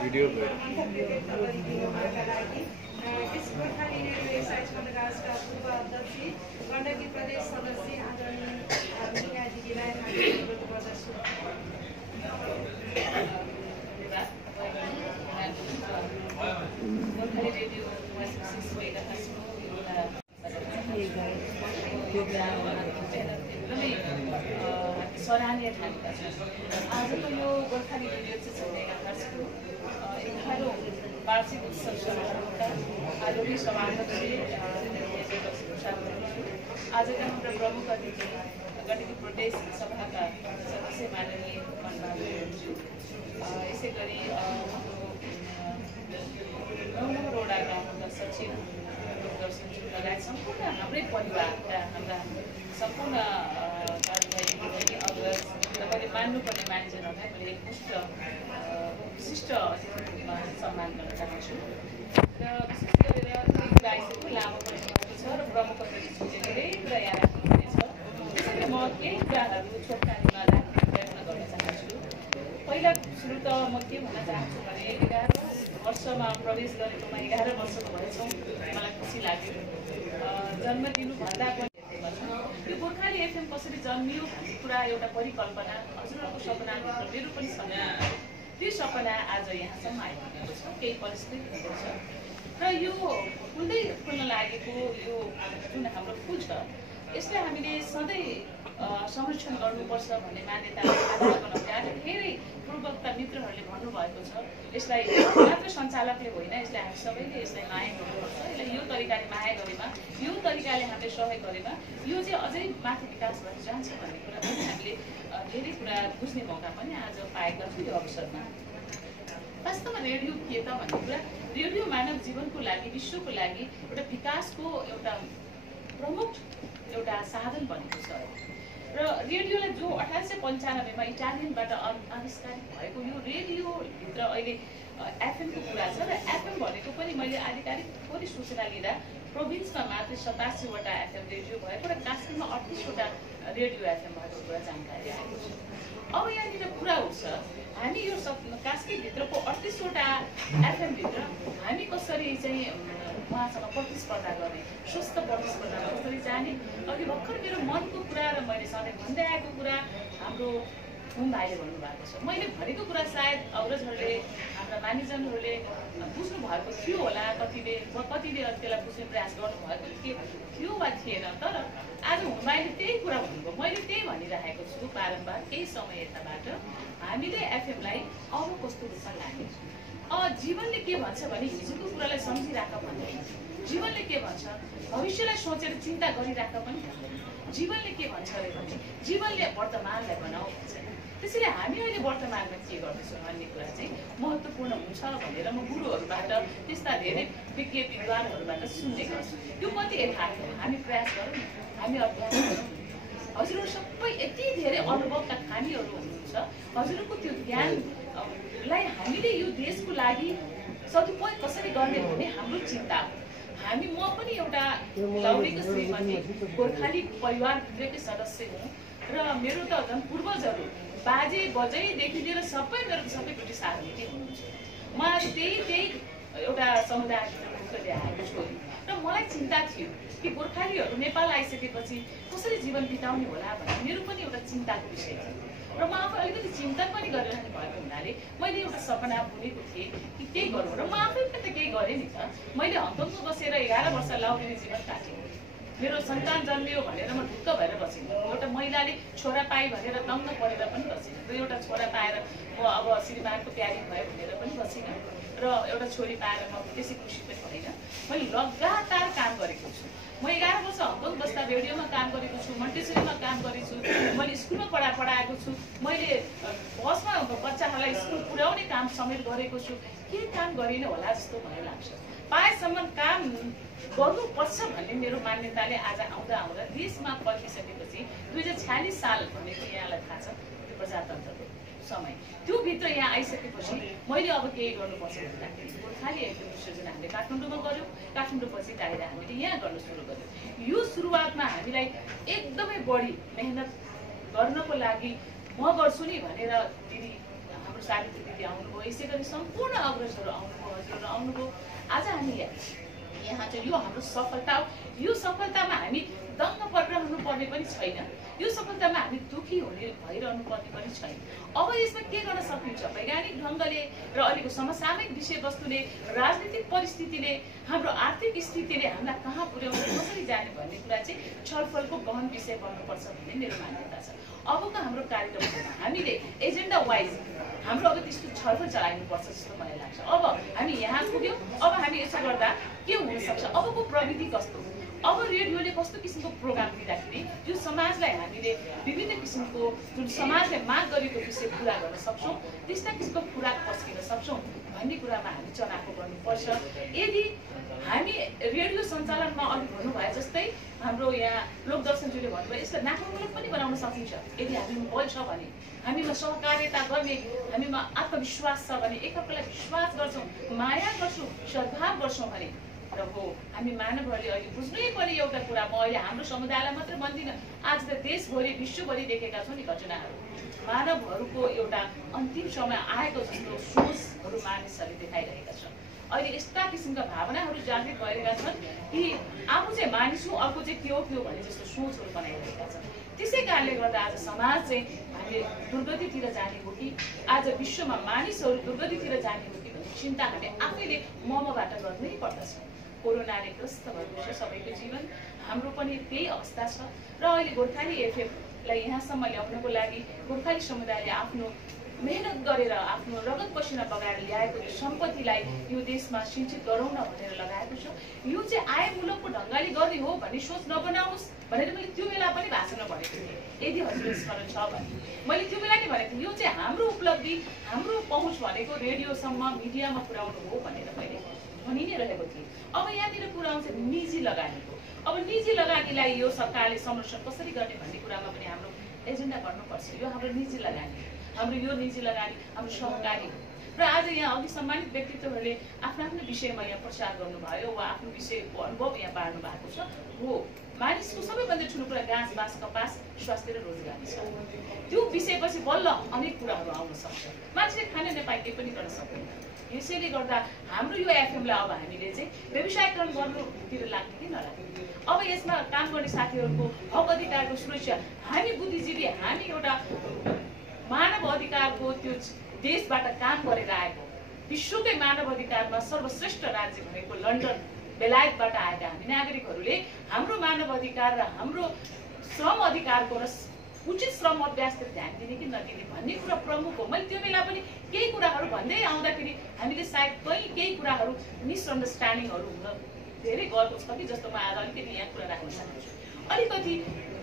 Video Gandaki प्रदेश सदस्य आदरणीय मीना दिदीलाई गर्दछु। सराहनीय ठानेका छौँ। आजको यो गोर्खाली रेडियो चाहिँ एघारको 11औं वार्षिक उत्सव समारोहका आरोही सभाध्यक्ष आजका हाम्रा प्रमुख अतिथि गण्डकी प्रदेश सभाका सदस्य माननीय मनबहादुर हुनुहुन्छ। यसै गरी हाम्रो रोडाका हाम्रा सचिव दर्शन लगायत सम्पूर्ण हाम्रै परिवारका हाम्रा सम्पूर्ण कार्यवाही अग्रज तपाईँले मान्नुपर्ने मान्छेहरूलाई मैले विशिष्ट अतिथिको रूपमा सम्मान गर्न चाहन्छु। र विशेष गरेर आइसक्यो लामो परिचय छ र प्रमुख अतिथि धेरै कुरा यहाँ राख्नुहुनेछ। त्यसैले म केही कुराहरू छोटकारीमा राख्ने प्रयत्न गर्न चाहन्छु। पहिला सुरु त म के भन्न चाहन्छु भने 11औं वर्षमा प्रवेश गरेकोमा 11 वर्षको भएछौँ, मलाई खुसी लाग्यो। जन्मदिनुभन्दा पनि यो गोर्खाली एफएम कसरी जन्मियो भन्ने कुरा एउटा परिकल्पना हजुरहरूको सपनाभित्र मेरो पनि सपना, त्यो सपना आज यहाँसम्म आइपुगेको छ। केही परिस्थिति हुँदैछ र यो फुल्न लागेको यो जुन हाम्रो फुल छ यसलाई हामीले सधैँ संरक्षण गर्नुपर्छ भन्ने मान्यता आधार बनाउँदै आज धेरै पूर्वका मित्रहरूले भन्नुभएको छ। यसलाई मात्र सञ्चालकले होइन, यसलाई हामी सबैले यसलाई माया गर्नुपर्छ। यसलाई यो तरिकाले माया गरेमा, यो तरिकाले हामीले सहयोग गरेमा यो चाहिँ अझै माथि विकास भएर जान्छ भन्ने कुरा पनि हामीले धेरै कुरा बुझ्ने मौका पनि आज पाएका छौँ यो अवसरमा। वास्तवमा रेडियो के त भन्ने कुरा, रेडियो मानव जीवनको लागि, विश्वको लागि एउटा विकासको एउटा प्रमुख एउटा साधन बनेको छ। र रेडियोलाई जो 1895 मा इटालियनबाट आविष्कारित भएको यो रेडियोभित्र अहिले एफएमको कुरा छ र एफएम भनेको पनि मैले आधिकारिक थोरै सूचना लिँदा प्रोभिन्समा मात्रै 87 वटा एफएम रेडियो भएको र कास्कीमा 38 वटा रेडियो एफएम भएको कुरा जानकारी आएको छ। अब यहाँनिर कुरा उठ्छ, हामी यो कास्कीभित्रको 38 वटा एफएम भित्र हामी कसरी चाहिँ उहाँसँग प्रतिस्पर्धा गर्ने, स्वस्थ प्रतिस्पर्धा कसरी जाने। अघि भर्खर मेरो मनको कुरा र मैले सधैँ भन्दै आएको कुरा हाम्रो हुम भाइले भन्नुभएको छ। मैले भनेको कुरा सायद अग्रजहरूले हाम्रा मानिसजनहरूले बुझ्नु भएको थियो होला, कतिले त्यसलाई बुझ्ने प्रयास गर्नुभएको थियो वा थिएन। तर आज हुम भाइले त्यही कुरा भन्नुभयो, मैले त्यही भनिरहेको छु बारम्बार। केही समय यताबाट हामीले एफएमलाई अब कस्तो रूपमा लाने, जीवनले के भन्छ भने हिजोको कुरालाई सम्झिराख भन्दैन, जीवनले के भन्छ भविष्यलाई सोचेर चिन्ता गरिराख पनि भन्दैन। जीवनले के भन्छ अरे भने जीवनले वर्तमानलाई बनाऊ भन्छ। त्यसैले हामी अहिले वर्तमानमा के गर्दैछौँ भन्ने कुरा चाहिँ महत्त्वपूर्ण हुन्छ भनेर म गुरुहरूबाट, त्यस्ता धेरै विज्ञ विद्वानहरूबाट सुन्ने गर्छु। त्यो कति यथार्थ हो, हामी प्रयास गरौँ, हामी अभ्यास गरौँ। हजुरहरू सबै यति धेरै अनुभवका खानीहरू हुनुहुन्छ, हजुरहरूको त्यो ज्ञानलाई हामीले यो देशको लागि सदुपयोग कसरी गर्ने भन्ने हाम्रो चिन्ता हो। म पनि एउटा लौरीको श्रीमती, गोर्खाली परिवारभित्रकै सदस्य हुँ र मेरो त झन् पूर्वजहरू बाजे बजैदेखि लिएर सबै मेरो सबै ब्रिटिस आर्मीकै हुनुहुन्छ। म आज त्यही एउटा समुदायभित्र आएको छु र मलाई चिन्ता थियो कि गोर्खालीहरू नेपाल आइसकेपछि कसरी जीवन बिताउने होला भन्ने मेरो पनि एउटा चिन्ताको विषय थियो। र म आफू अलिकति चिन्तन पनि गरिरहनु भएको हुनाले मैले एउटा सपना बुनेको थिएँ कि त्यही गरौँ। र म आफै त केही गरेँ नि त। मैले हङकङमा बसेर 11 वर्ष लाउरेनी जीवन काटेँ। मेरो सन्तान जन्मियो भनेर म ढुक्क भएर बसिनँ। एउटा महिलाले छोरा पाएँ भनेर दङ्ग परेर पनि बसिनँ। र एउटा छोरा पाएर म अब श्रीमानको प्यारी भयो भनेर पनि बसिनँ। र एउटा छोरी पाएर म त्यसै खुसी पनि भइनँ। मैले लगातार काम गरेको छु। म 11 वर्ष हङकङ बस्दा रेडियोमा काम गरेको छु, मन्टेसरीमा काम गरेको छु, मैले स्कुलमा पढाएको छु, मैले बसमा बच्चाहरूलाई स्कुल पुर्याउने काम समेत गरेको छु। के काम गरिनँ होला जस्तो मलाई लाग्छ। पाएसम्म काम गर्नुपर्छ भन्ने मेरो मान्यताले आज आउँदा देशमा फर्किसकेपछि 2046 साल भनेको यहाँलाई थाहा छ, त्यो प्रजातन्त्रको समय, त्यो भित्र यहाँ आइसकेपछि मैले अब केही गर्नुपर्छ भन्दाखेरि गोर्खाली एफएम सृजना हामीले काठमाडौँमा गऱ्यौँ। काठमाडौँपछि दायरा हामीले यहाँ गर्न सुरु गर्यौँ। यो सुरुवातमा हामीलाई एकदमै बढी मेहनत गर्नको लागि म गर्छु नि भनेर दिदी हाम्रो सावित्री दिदी आउनुभयो, यसै गरी सम्पूर्ण अग्रजहरू आउनुभयो, हजुरहरू आउनुभयो। आज हामी यहाँ चाहिँ यो हाम्रो सफलता हो। यो सफलतामा हामी दङ्ग परिरहनु पर्ने पनि छैन, यो सफलतामा हामी दुखी भइरहनु पर्ने पनि छैन। अब यसमा के गर्न सकिन्छ, वैज्ञानिक ढङ्गले र अहिलेको समसामयिक विषयवस्तुले, राजनीतिक परिस्थितिले, हाम्रो आर्थिक स्थितिले हामीलाई कहाँ पुर्याउँछ, कसरी जाने भन्ने कुरा चाहिँ छलफलको गहन विषय बन्नुपर्छ भन्ने मेरो मान्यता छ। अबको हाम्रो कार्यक्रममा हामीले एजेन्डा वाइज हाम्रो अब त्यस्तो छलफल चलाइनुपर्छ जस्तो मलाई लाग्छ। अब हामी यहाँ पुग्यौँ, अब हामी यसो गर्दा के हुनसक्छ, अबको प्रविधि कस्तो, अब रेडियोले कस्तो किसिमको प्रोग्राम दिँदाखेरि यो समाजलाई हामीले विभिन्न किसिमको जुन समाजले माग गरेको विषय पुरा गर्न सक्छौँ, त्यस्ता किसिमको खुराक पस्किन सक्छौँ भन्ने कुरामा हामी चनाखो गर्नुपर्छ। यदि हामी रेडियो सञ्चालनमा अघि भन्नुभयो जस्तै हाम्रो यहाँ लोकदर्शनज्यूले भन्नुभयो, यसलाई नाफामूलक पनि बनाउन सकिन्छ यदि हामीमा बल छ भने, हामीमा सहकार्यता गर्ने, हामीमा आत्मविश्वास छ भने, एकअर्कालाई विश्वास गर्छौँ, माया गर्छौँ, सद्भाव गर्छौँ भने र हो हामी मानवहरूले अहिले बुझ्नै पर्ने एउटा कुरा, म अहिले हाम्रो समुदायलाई मात्र भन्दिनँ, आज त देशभरि विश्वभरि देखेका छौँ नि घटनाहरू, मानवहरूको एउटा अन्तिम समय आएको जस्तो सोचहरू मानिसहरूले देखाइरहेका छन्। अहिले यस्ता किसिमका भावनाहरू जागृत भइरहेका छन् कि आफू चाहिँ मानिस हो, अर्को चाहिँ के हो भने जस्तो सोचहरू बनाइरहेका छन्। त्यसै कारणले गर्दा आज समाज चाहिँ हामीले दुर्गतितिर जाने हो कि आज विश्वमा मानिसहरू दुर्गतितिर जाने हो कि भन्ने चिन्ता हामी आफैले मबाट गर्नै पर्दछ। कोरोनाले ग्रस्त भएको छ सबैको जीवन, हाम्रो पनि त्यही अवस्था छ र अहिले गोर्खाली एफएमलाई यहाँसम्म ल्याउनको लागि गोर्खाली समुदायले आफ्नो मेहनत गरेर आफ्नो रगत पसिना बगाएर ल्याएको यो सम्पत्तिलाई यो देशमा सिंचित गरौँ न भनेर लगाएको छ। यो चाहिँ आय मुलकको ढङ्गले गर्ने हो भन्ने सोच नबनाओस् भनेर मैले त्यो बेला पनि भाषणमा भनेको थिएँ, यदि हजुरले स्मरण छ भने मैले त्यो बेला नै भनेको थिएँ, यो चाहिँ हाम्रो उपलब्धि, हाम्रो पहुँच भनेको रेडियोसम्म मिडियामा पुर्याउनु हो भनेर मैले भनि नै रहेको थिएँ। अब यहाँनिर कुरा आउँछ निजी लगानीको। अब निजी लगानीलाई यो सरकारले संरक्षण कसरी गर्ने भन्ने कुरामा पनि हाम्रो एजेन्डा गर्नुपर्छ। यो हाम्रो निजी लगानी, हाम्रो यो निजी लगानी हाम्रो सहकारी हो र आज यहाँ अघि सम्मानित व्यक्तित्वहरूले आफ्नो आफ्नो विषयमा यहाँ प्रचार गर्नुभयो वा आफ्नो विषयको अनुभव यहाँ बाँड्नु भएको छ। हो मानिसको सबैभन्दा ठुलो कुरा घाँस बाँस कपास स्वास्थ्य र रोजगारी छ। त्यो विषयपछि बल्ल अनेक कुराहरू आउन सक्छ, मान्छेले खाने नपाए केही पनि गर्न सक्दैन। यसैले गर्दा हाम्रो यो एफएमलाई अब हामीले चाहिँ व्यवसायीकरण गर्नुतिर लाग्ने कि नलाग्ने, अब यसमा काम गर्ने साथीहरूको हक अधिकारको सुरक्षा, हामी बुद्धिजीवी, हामी एउटा मानव अधिकारको त्यो देशबाट काम गरेर आएको, विश्वकै मानव अधिकारमा सर्वश्रेष्ठ राज्य भनेको लन्डन बेलायतबाट आएका हामी नागरिकहरूले हाम्रो मानव अधिकार र हाम्रो श्रम अधिकारको र उचित श्रम अभ्यासतिर ध्यान दिने कि नदिने भन्ने कुरा प्रमुख हो। मैले त्यो बेला पनि केही कुराहरू भन्दै आउँदाखेरि हामीले सायद केही कुराहरू मिसअन्डरस्ट्यान्डिङहरू हुन धेरै गएको छ कि जस्तो म आज अलिकति यहाँ कुरा राख्न चाहन्छु। अलिकति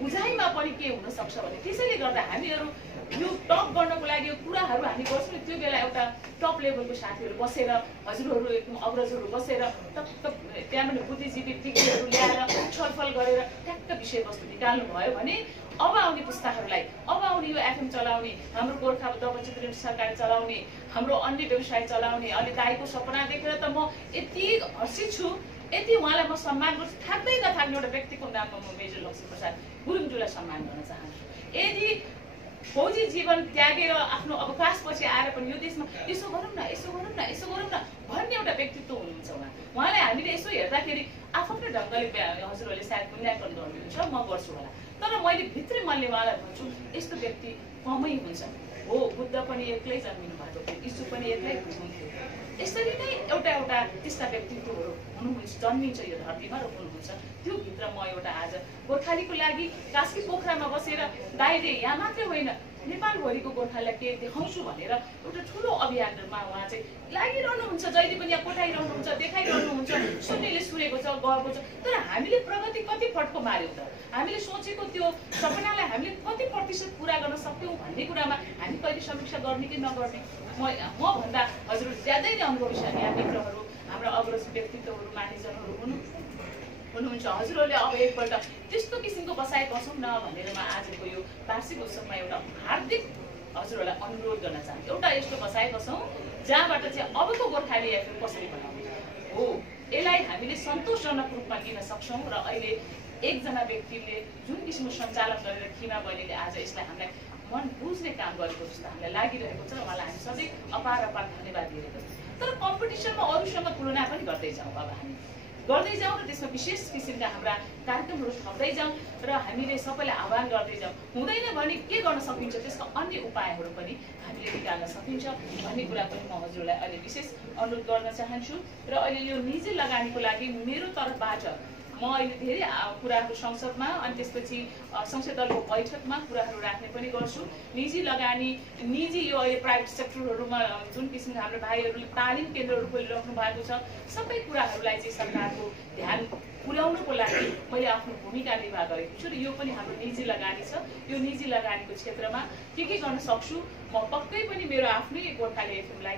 बुझाइमा पनि के हुनसक्छ भने त्यसैले गर्दा हामीहरू यो टप गर्नको लागि यो कुराहरू हामी गर्छौँ नि, त्यो बेला एउटा टप लेभलको साथीहरू बसेर, हजुरहरू एकदम अग्रजहरू बसेर त्यहाँबाट बुद्धिजीवी विज्ञहरू ल्याएर छलफल गरेर ट्याक्क विषयवस्तु निकाल्नु भयो भने अब आउने पुस्ताहरूलाई, अब आउने यो एफएम चलाउने, हाम्रो गोर्खा दबचित्र सरकार चलाउने, हाम्रो अन्य व्यवसाय चलाउने, अहिले दाइको सपना देखेर त म यति हर्षित छु, यति उहाँलाई म सम्मान गर्छु। थाक्दै नथाक्ने एउटा व्यक्तिको नाममा म मेजर लक्ष्मीप्रसाद गुरुङज्यूलाई सम्मान गर्न चाहन्छु। यदि फौजी जीवन त्यागेर आफ्नो अवकाशपछि आएर पनि यो देशमा यसो गरौँ न, यसो गरौँ न, यसो गरौँ न भन्ने एउटा व्यक्तित्व हुनुहुन्छ उहाँलाई हामीले यसो हेर्दाखेरि आफ्नो ढङ्गले हजुरहरूले सायद मूल्याङ्कन गर्नुहुन्छ, म गर्छु होला, तर मैले भित्री मनले उहाँलाई भन्छु यस्तो व्यक्ति कमै हुन्छ। हो बुद्ध पनि एक्लै जन्मिनु भएको थियो, यीशु पनि एक्लै हुनुहुन्थ्यो, यसरी नै एउटा एउटा त्यस्ता व्यक्तित्वहरू हुनुहुन्छ, जन्मिन्छ यो धरतीमा र हुनुहुन्छ। त्यो भित्र म एउटा आज गोर्खालीको लागि कास्की पोखरामा बसेर दाइले यहाँ मात्रै होइन नेपालभरिको गोर्खालीलाई के देखाउँछु भनेर एउटा ठुलो अभियानमा उहाँ चाहिँ लागिरहनुहुन्छ, जहिले पनि यहाँ कोठाइरहनुहुन्छ, देखाइरहनुहुन्छ, सुन्नेले सुनेको छ, गएको छ। तर हामीले प्रगति कति फड्को मार्यौँ त, हामीले सोचेको त्यो सपनालाई हामीले कति प्रतिशत पुरा गर्न सक्यौँ भन्ने कुरामा हामी कहिले समीक्षा गर्ने कि नगर्ने, म भन्दा हजुर ज्यादै नै अनुभवी छन् यहाँ मित्रहरू, हाम्रो अग्रज व्यक्तित्वहरू, मानिसहरू हुनुहुन्छ। हजुरहरूले अब एकपल्ट त्यस्तो किसिमको बसाइ बसौँ न भनेर म आजको यो वार्षिक उत्सवमा एउटा हार्दिक हजुरहरूलाई अनुरोध गर्न चाहन्छु। एउटा यस्तो बसाइ बसौँ जहाँबाट चाहिँ अबको गोर्खाली एफएम कसरी बनाउने हो, यसलाई हामीले सन्तोषजनक रूपमा दिन सक्छौँ। र अहिले एकजना व्यक्तिले जुन किसिमको सञ्चालन गरेर खिमा बहिनीले आज यसलाई हामीलाई मन बुझ्ने काम गरेको जस्तो हामीलाई लागिरहेको छ र उहाँलाई हामी सधैँ अपार धन्यवाद दिएको छौँ। तर कम्पिटिसनमा अरूसँग तुलना पनि गर्दै जाउँ, अब हामी गर्दै जाउँ र त्यसमा विशेष किसिमका हाम्रा कार्यक्रमहरू थप्दै जाउँ र हामीले सबैलाई आह्वान गर्दै जाउँ। हुँदैन भने के गर्न सकिन्छ त्यसका अन्य उपायहरू पनि हामीले निकाल्न सकिन्छ भन्ने कुरा पनि म हजुरलाई अहिले विशेष अनुरोध गर्न चाहन्छु। र अहिले यो निजी लगानीको लागि मेरो तर्फबाट म अहिले धेरै कुराहरू संसदमा अनि त्यसपछि संसद दलको बैठकमा कुराहरू राख्ने पनि गर्छु। निजी लगानी, निजी यो अहिले प्राइभेट सेक्टरहरूमा जुन किसिमको हाम्रो भाइहरूले तालिम केन्द्रहरू खोलिराख्नु भएको छ, सबै कुराहरूलाई चाहिँ सरकारको ध्यान पुर्याउनुको लागि मैले आफ्नो भूमिका निर्वाह गरेको छु र यो पनि हाम्रो निजी लगानी छ। यो निजी लगानीको क्षेत्रमा के गर्न सक्छु म पक्कै पनि मेरो आफ्नै गोर्खाली एफएमलाई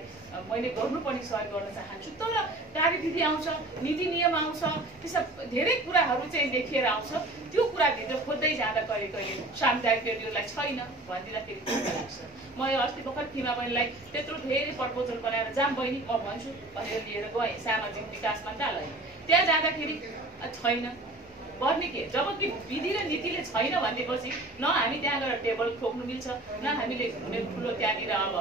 मैले गर्नुपर्ने सहयोग गर्न चाहन्छु। तर कार्यविधि आउँछ, नीति नियम आउँछ, त्यसमा धेरै कुराहरू चाहिँ लेखिएर आउँछ। त्यो कुराभित्र खोज्दै जाँदा कहिले कहिले सामुदायिक रेडियोलाई छैन भनिदिँदाखेरि खुसी लाग्छ। म यो अस्ति भर्खर किमा बहिनीलाई त्यत्रो धेरै प्रपोजल बनाएर जाम बहिनी म भन्छु भनेर लिएर गएँ सामाजिक विकास मन्त्रालय। त्यहाँ जाँदाखेरि छैन गर्ने के, जबकि विधि र नीतिले छैन भनेपछि न हामी त्यहाँ गएर टेबल ठोक्नु मिल्छ, न हामीले ठुलो त्यहाँनिर अब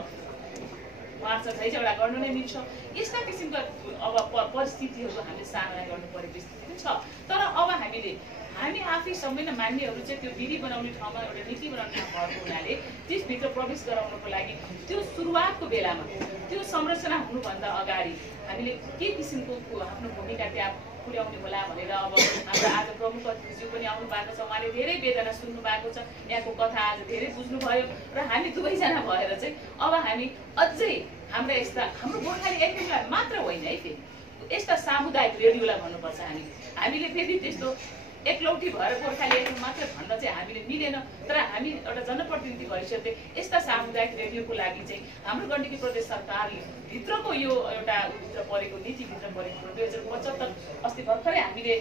मार्च झैझगडा गर्नु नै मिल्छ। यस्ता किसिमका अब परिस्थितिहरू हामीले सामना गर्नु परेको स्थिति छ। तर अब हामी आफै सम्पूर्ण मान्यहरू चाहिँ त्यो विधि बनाउने ठाउँमा एउटा नीति बनाउने ठाउँ भएको हुनाले त्यसभित्र प्रवेश गराउनको लागि त्यो सुरुवातको बेलामा त्यो संरचना हुनुभन्दा अगाडि हामीले के किसिमको आफ्नो भूमिका त्यहाँ पुर्याउने होला भनेर अब हाम्रो आज प्रमुख अतिथिज्यू पनि आउनु भएको छ। उहाँले धेरै वेदना सुन्नु भएको छ, यहाँको कथा आज धेरै बुझ्नुभयो र हामी दुवैजना भएर चाहिँ अब हामी अझै हाम्रा यस्ता हाम्रो गोर्खाली एफएमलाई मात्र होइन है, फेरि यस्ता सामुदायिक रेडियोलाई भन्नुपर्छ। हामीले फेरि त्यस्तो एकलौटी भएर गोर्खाली एफएम मात्र भन्न चाहिँ हामीले मिलेन। तर हामी एउटा जनप्रतिनिधि भइसके यस्ता सामुदायिक रेडियोको लागि चाहिँ हाम्रो गण्डकी प्रदेश सरकारले भित्रको यो एउटा भित्र परेको नीतिभित्र परेको 2075 अस्ति भर्खरै हामीले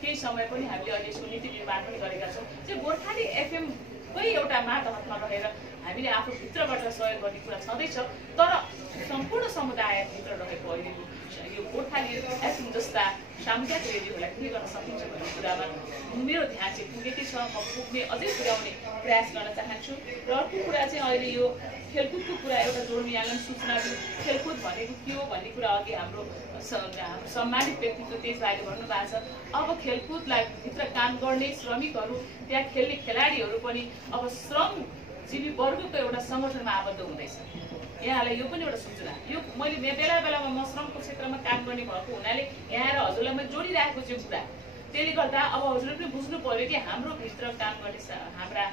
केही समय पनि हामीले अहिले यसको नीति निर्माण पनि गरेका छौँ चाहिँ गोर्खाली एफएमकै एउटा मातहतमा रहेर हामीले आफू भित्रबाट सहयोग गर्ने कुरा छँदैछ। तर सम्पूर्ण समुदायभित्र रहेको अहिलेको यो गोर्खाली एफएम जस्ता सामुदायिक रेडियोलाई के गर्न सकिन्छ भन्ने कुरामा मेरो ध्यान चाहिँ पुगेकै छ। म पुग्ने अझै पुर्याउने प्रयास गर्न चाहन्छु। र अर्को कुरा चाहिँ अहिले यो खेलकुदको कुरा एउटा जोड्ने सूचना दिउँ। खेलकुद भनेको के हो भन्ने कुरा अघि हाम्रो सम्मानित व्यक्तित्व तेज भाइले भन्नुभएको छ। अब खेलकुदलाई भित्र काम गर्ने श्रमिकहरू, त्यहाँ खेल्ने खेलाडीहरू पनि अब श्रमजीवी वर्गको एउटा सङ्गठनमा आबद्ध हुँदैछ। यहाँलाई यो पनि एउटा सूचना, यो मैले बेला बेलामा म श्रमको क्षेत्रमा काम गर्ने भएको हुनाले यहाँ र हजुरलाई मैले जोडिरहेको छु कुरा। त्यसले गर्दा अब हजुरले पनि बुझ्नु पर्यो कि हाम्रो भित्र काम गर्ने हाम्रा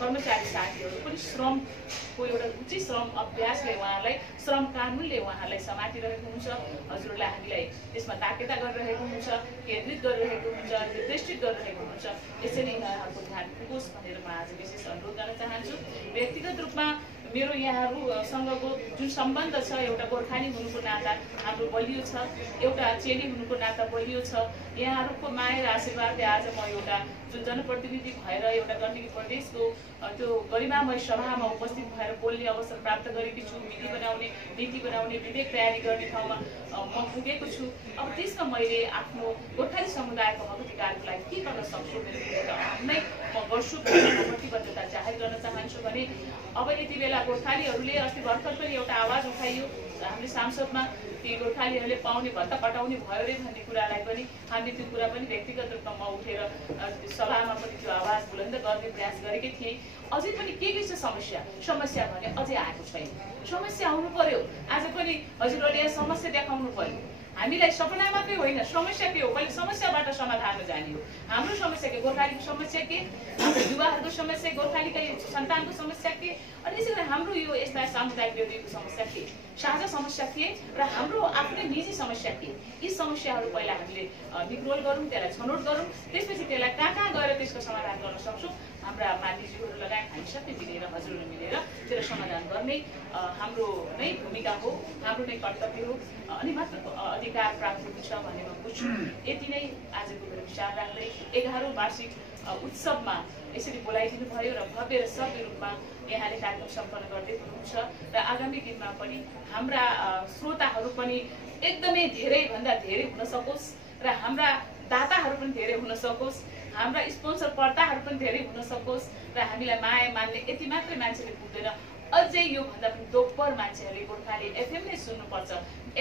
कर्मचारी साथीहरू पनि श्रमको एउटा उचित श्रम अभ्यासले उहाँहरूलाई श्रम कानुनले उहाँहरूलाई समातिरहेको हुन्छ। हजुरलाई हामीलाई त्यसमा ताकेता गरिरहेको हुन्छ, केन्द्रित गरिरहेको हुन्छ, निर्देशित गरिरहेको हुन्छ। यसरी यहाँहरूको ध्यान पुगोस् भनेर म आज विशेष अनुरोध गर्न चाहन्छु। व्यक्तिगत रूपमा मेरो यहाँहरूसँगको जुन सम्बन्ध छ, एउटा गोर्खाली हुनुको नाता हाम्रो बलियो छ, एउटा चेली हुनुको नाता बलियो छ। यहाँहरूको माया र आशीर्वादले आज म एउटा जुन जनप्रतिनिधि भएर एउटा गण्डकी प्रदेशको त्यो गरिमामय सभामा उपस्थित भएर बोल्ने अवसर प्राप्त गरेकी छु। विधि बनाउने, नीति बनाउने, विधेयक तयारी गर्ने ठाउँमा म पुगेको छु। अब त्यसमा मैले आफ्नो गोर्खाली समुदायको हक अधिकारको लागि के गर्न सक्छु मेरो नै म गर्छु भन्ने प्रतिबद्धता जाहेर गर्न चाहन्छु। भने अब यति बेला गोर्खालीहरूले अस्ति भर्खर पनि एउटा आवाज उठाइयो हामीले सांसदमा ती गोर्खालीहरूले पाउने भत्ता कटाउने भयो रे भन्ने कुरालाई पनि हामीले त्यो कुरा पनि व्यक्तिगत रूपमा म उठेर सभामा पनि त्यो आवाज बुलन्द गर्ने प्रयास गरेकै थिएँ। अझै पनि के छ समस्या भने अझै आएको छैन। समस्या आउनु पर्यो। आज पनि हजुरहरूले समस्या देखाउनु पर्यो। हामीलाई सपना मात्रै होइन, समस्या के हो, पहिले समस्याबाट समाधानमा जाने हो। हाम्रो समस्या के, गोर्खालीको समस्या के, हाम्रो युवाहरूको समस्या, गोर्खालीका सन्तानको समस्या के, अनि त्यसै गरी हाम्रो यो यस्ता सामुदायिक रेडियोको समस्या के, साझा समस्या के र हाम्रो आफ्नै निजी समस्या के। यी समस्याहरू पहिला हामीले निग्रोल गरौँ, त्यसलाई छनौट गरौँ, त्यसपछि त्यसलाई कहाँ गएर त्यसको समाधान गर्न सक्छौँ। हाम्रा मानिसहरू लगायत हामी सबै मिलेर हजुरहरू मिलेर त्यसलाई समाधान गर्ने हाम्रो नै भूमिका हो, हाम्रो नै कर्तव्य हो। अनि मात्र अधिकार प्राप्त हुन्छ भन्ने म बुझ्छु। यति नै आजको मेरो विचार राख्दै 11औं वार्षिक उत्सवमा यसरी बोलाइदिनु भयो र भव्य र सभ्य रूपमा यहाँले कार्यक्रम सम्पन्न गर्दै हुनुहुन्छ र आगामी दिनमा पनि हाम्रा श्रोताहरू पनि एकदमै धेरैभन्दा धेरै हुन सकोस् र हाम्रा दाताहरू पनि धेरै हुन सकोस्, हाम्रा स्पोन्सरकर्ताहरू पनि धेरै हुन सकोस् र हामीलाई माया मान्ने यति मात्रै मान्छेले पुग्दैन, अझै यो भन्दा पनि दोब्बर मान्छेहरूले गोर्खाली एफएम नै सुन्नुपर्छ,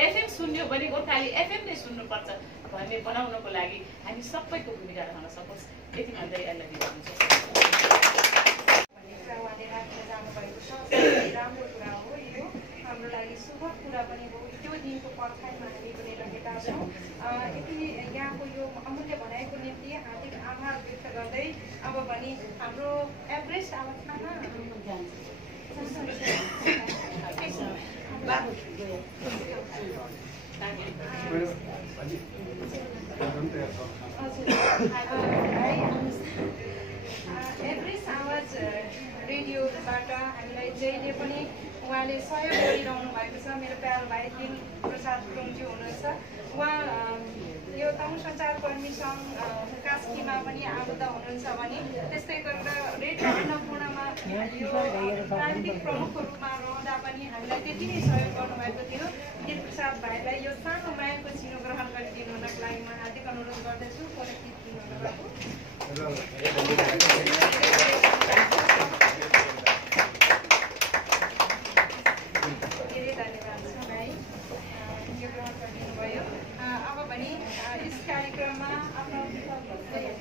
एफएम सुन्यो भने गोर्खाली एफएम नै सुन्नुपर्छ भन्ने बनाउनको लागि हामी सबैको भूमिका रहन सकोस्। यति भन्दै यसलाई बिदा हुन्छ। उहाँले राखेर जानुभएको छ, राम्रो कुरा हो यो, हाम्रो लागि शुभ कुरा पनि हो। त्यो दिनको पर्खाइमा हामी पनि रहेका छौँ। यति यहाँको यो अमूल्य भनाइको निम्ति हार्दिक आभार व्यक्त गर्दै अब भने हाम्रो एभरेस्ट अब खाना एभरेस्ट आवाज रेडियोबाट हामीलाई जहिले पनि उहाँले सहयोग गरिरहनु भएको छ। मेरो प्यारो भाइ दिल प्रसाद गुरुङज्यू हुनुहुन्छ, उहाँ यो तमु सञ्चारकर्मी सङ्घ कास्कीमा पनि आबद्ध हुनुहुन्छ भने त्यस्तै गरेर रेडियो अन्नपूर्णमा यो प्रान्तिक प्रमुखको रूपमा रहँदा पनि हामीलाई त्यति नै सहयोग गर्नुभएको थियो। दिल प्रसाद भाइलाई यो सानो मायाको चिनो ग्रहण गरिदिनु हुनको लागि म हार्दिक अनुरोध गर्दछु। धेरै धन्यवाद छ भाइ, यो ग्रहण गरिदिनु भयो। अब भने यस कार्यक्रममा आफ्नो धेरै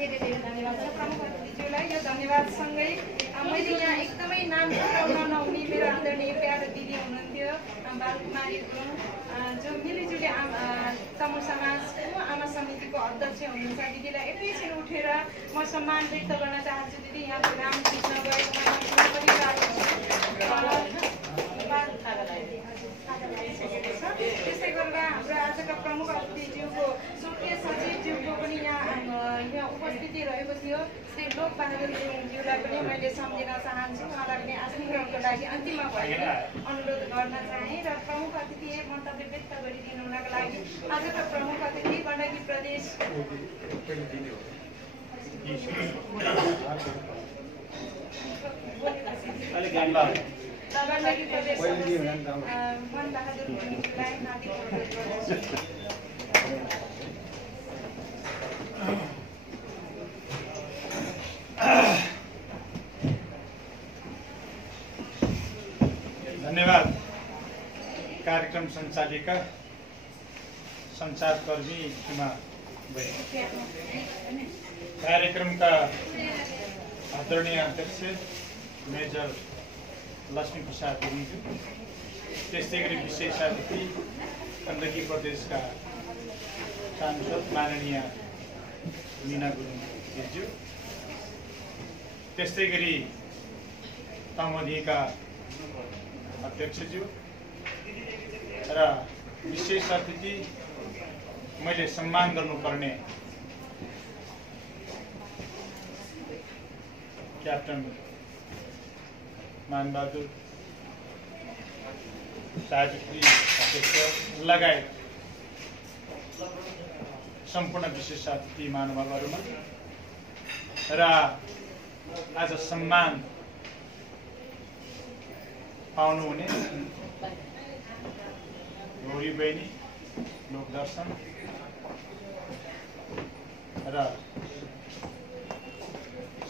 धेरै धन्यवाद छ प्रमुख अतिथिज्यूलाई। यो धन्यवादसँगै मैले यहाँ एकदमै नाम छुटाउन नहुने मेरो आदरणीय प्यारो दिदी हुनुहुन्थ्यो बालकुमारी गुरुङ, जो मिलिजुली तमु समाजको आमा समितिको अध्यक्ष हुनुहुन्छ। दिदीलाई एकैछिन उठेर म सम्मान व्यक्त गर्न चाहन्छु। दिदी यहाँको नाम खिच्न गएको त्यस्तै गरेर हाम्रो आजका प्रमुख अतिथिज्यूको स्वर्गीय सचिवज्यूको पनि यहाँ उपस्थिति रहेको थियो। श्री लोकबहादुर गुरुङज्यूलाई पनि मैले सम्झिन चाहन्छु। उहाँलाई पनि आफ्नो क्रमको लागि अन्तिममा भएको अनुरोध गर्न चाहेँ र प्रमुख अतिथि मन्तव्य व्यक्त गरिदिनु हुनको लागि आजका प्रमुख अतिथि गण्डकी प्रदेश गण्डकी प्रदेश मनबहादुर गुरुङज्यूलाई हार्दिक अनुरोध गर्दछु। धन्यवाद। कार्यक्रम सञ्चालिका सञ्चारकर्मी सीमा बहिनी, कार्यक्रमका आदरणीय अध्यक्ष मेजर लक्ष्मी प्रसाद गुरुङज्यू, त्यस्तै गरी विशेष अतिथि गण्डकी प्रदेशका सांसद माननीय मीना गुरुङज्यू, त्यस्तै गरी तमोदीका अध्यक्षज्यू र विशेष अतिथि मैले सम्मान गर्नुपर्ने क्याप्टन मानबहादुर सावित्री अध्यक्ष लगायत सम्पूर्ण विशेष अतिथि महानुभावहरूमा र आज सम्मान पाउनुहुने गौरी बहिनी, लोकदर्शन र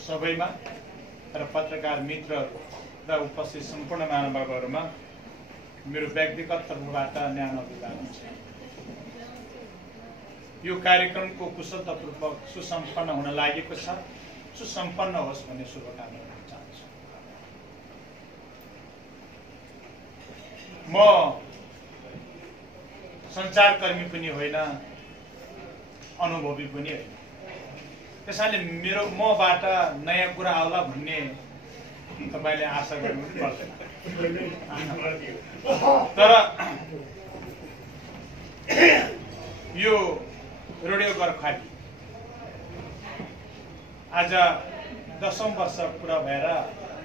सबैमा र पत्रकार मित्रहरू र उपस्थित सम्पूर्ण महानुभावहरूमा मेरो व्यक्तिगत तर्फबाट न्यानो अभिवादन छ। यो कार्यक्रमको कुशलतापूर्वक सुसम्पन्न हुन लागेको छ, सुसम्पन्न होस् भन्ने शुभकामना गर्न चाहन्छु। म सञ्चारकर्मी पनि होइन, अनुभवी पनि होइन, त्यसैले मबाट नयाँ कुरा आउला भन्ने तपाईँले आशा गर्नु पनि पर्दैन। तर यो रेडियो गोर्खाली आज 10औं वर्ष पुरा भएर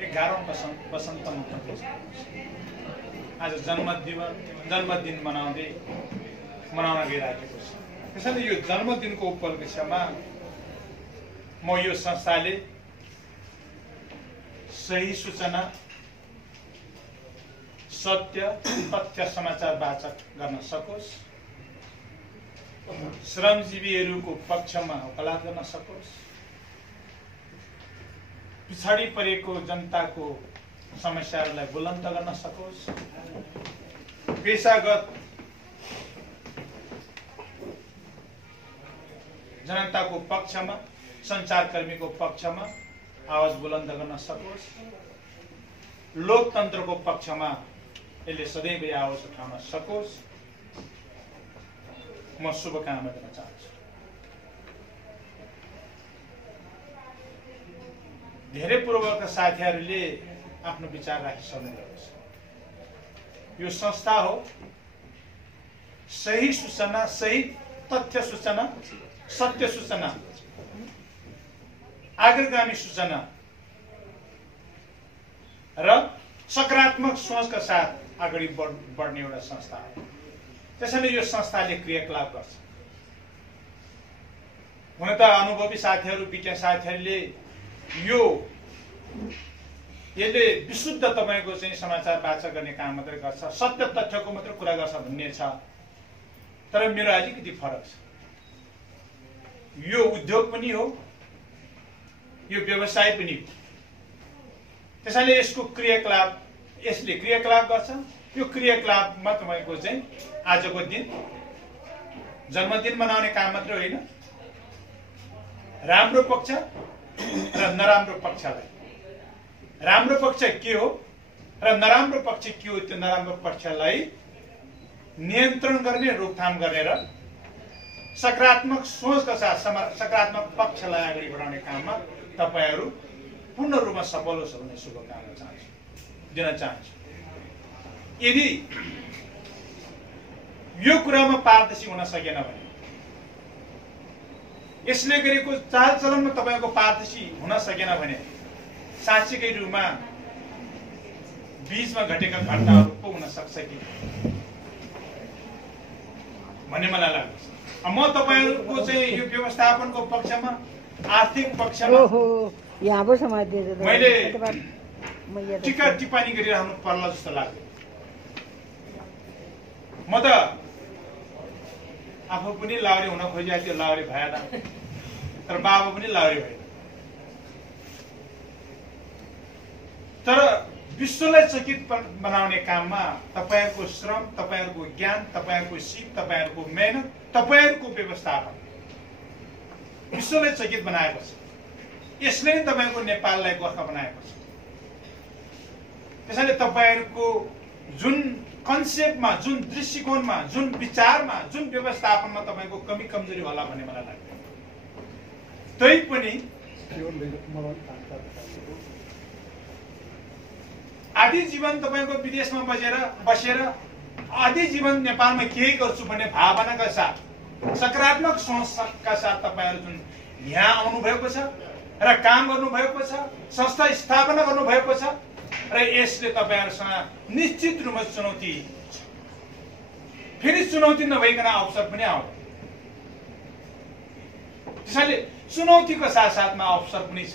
11औं वसन्तमा प्रवेश आज जन्मदिन मनाउन गइरहेको छ। त्यसैले यो जन्मदिनको उपलक्ष्यमा म यो संस्थाले सही सूचना, सत्य तथ्य समाचार वाचक गर्न सकोस्, श्रमजीवीहरूको पक्षमा वकालत गर्न सकोस्, पिछाडी परेको जनताको समस्याहरूलाई बुलन्द गर्न सकोस्, पेशागत जनताको पक्षमा सञ्चारकर्मीको पक्षमा आवाज बुलन्द गर्न सकोस्, लोकतन्त्रको पक्षमा यसले सदैव आवाज उठाउन सकोस्, म शुभकामना गर्न चाहन्छु। धेरै पूर्वका साथीहरूले आफ्नो विचार राखिसक्नुभएको छ। यो संस्था हो सही सूचना, सही तथ्य सूचना, सत्य सूचना, अग्रगामी सूचना र सकारात्मक सोचका साथ अगाडि बढ्ने एउटा संस्था हो। त्यसैले यो संस्थाले क्रियाकलाप गर्छ। हुन त अनुभवी साथीहरू, विज्ञ साथीहरूले यसले विशुद्ध तपाईको चाहिँ समाचार वाचक गर्ने काम मात्रै गर्छ, सत्य तथ्यको मात्र कुरा गर्छ भन्ने छ। तर मेरो अलिकति फरक छ। यो उद्योग पनि हो, यो व्यवसाय पनि हो। त्यसैले यसको क्रियाकलाप, यसले क्रियाकलाप गर्छ। यो क्रियाकलापमा तपाईको चाहिँ आजको दिन जन्मदिन मनाउने काम मात्र होइन, राम्रो पक्ष र नराम्रो पक्षलाई, राम्रो पक्ष के हो र नराम्रो पक्ष के हो, त्यो नराम्रो पक्षलाई नियन्त्रण गर्ने, रोकथाम गर्ने र सकारात्मक सोचका साथ सकारात्मक पक्षलाई अगाडि बढाउने काममा तपाईहरू पूर्ण रूपमा सफल होस् भन्ने शुभकामना दिन चाहन्छु। यदि यो कुरामा पारदर्शी हुन सकेन भने, यसले गरेको चालचलनमा तपाईको पारदर्शी हुन सकेन भने, साँच्चीकै रूपमा बीचमा घटेका घटनाहरू पो हुन सक्छ कि भन्ने मलाई लाग्छ। म तपाईहरुको चाहिँ यो व्यवस्थापनको पक्षमा, आर्थिक पक्षमा मैले टिका टिप्पणी गरिरहनु पर्ला जस्तो लाग्छ। म त आफू पनि लाउरे हुन खोजेको थियो, लाउरे भएन, तर बाबा पनि लाउरे भएन। तर विश्वलाई चकित बनाउने काममा तपाईहरुको श्रम, तपाईहरुको ज्ञान, तपाईहरुको सिप, तपाईहरुको मेहनत, तपाईहरुको व्यवस्थापन विश्वलाई चकित बनाएको छ। यसले नै तपाईको नेपाललाई गोर्खा बनाएको छ। त्यसैले तपाईहरुको जुन कन्सेप्टमा, जुन दृष्टिकोणमा, जुन विचारमा, जुन व्यवस्थापनमा तपाईको कमी कमजोरी होला भन्ने मलाई लाग्छ। तैपनि आधी जीवन तपाईको विदेशमा बसेर आधी जीवन नेपालमा केही गर्छु भन्ने भावनाका साथ, सकारात्मक सोचका साथ तपाईहरु जुन यहाँ आउनु भएको छ र काम गर्नु भएको छ, संस्था स्थापना गर्नु भएको छ र यसले तपाईहरुसँग निश्चित रूपमा चुनौती छ। फेरि चुनौती नभइकन अवसर पनि आउँछ। त्यसैले चुनौतीको साथसाथमा अवसर पनि छ।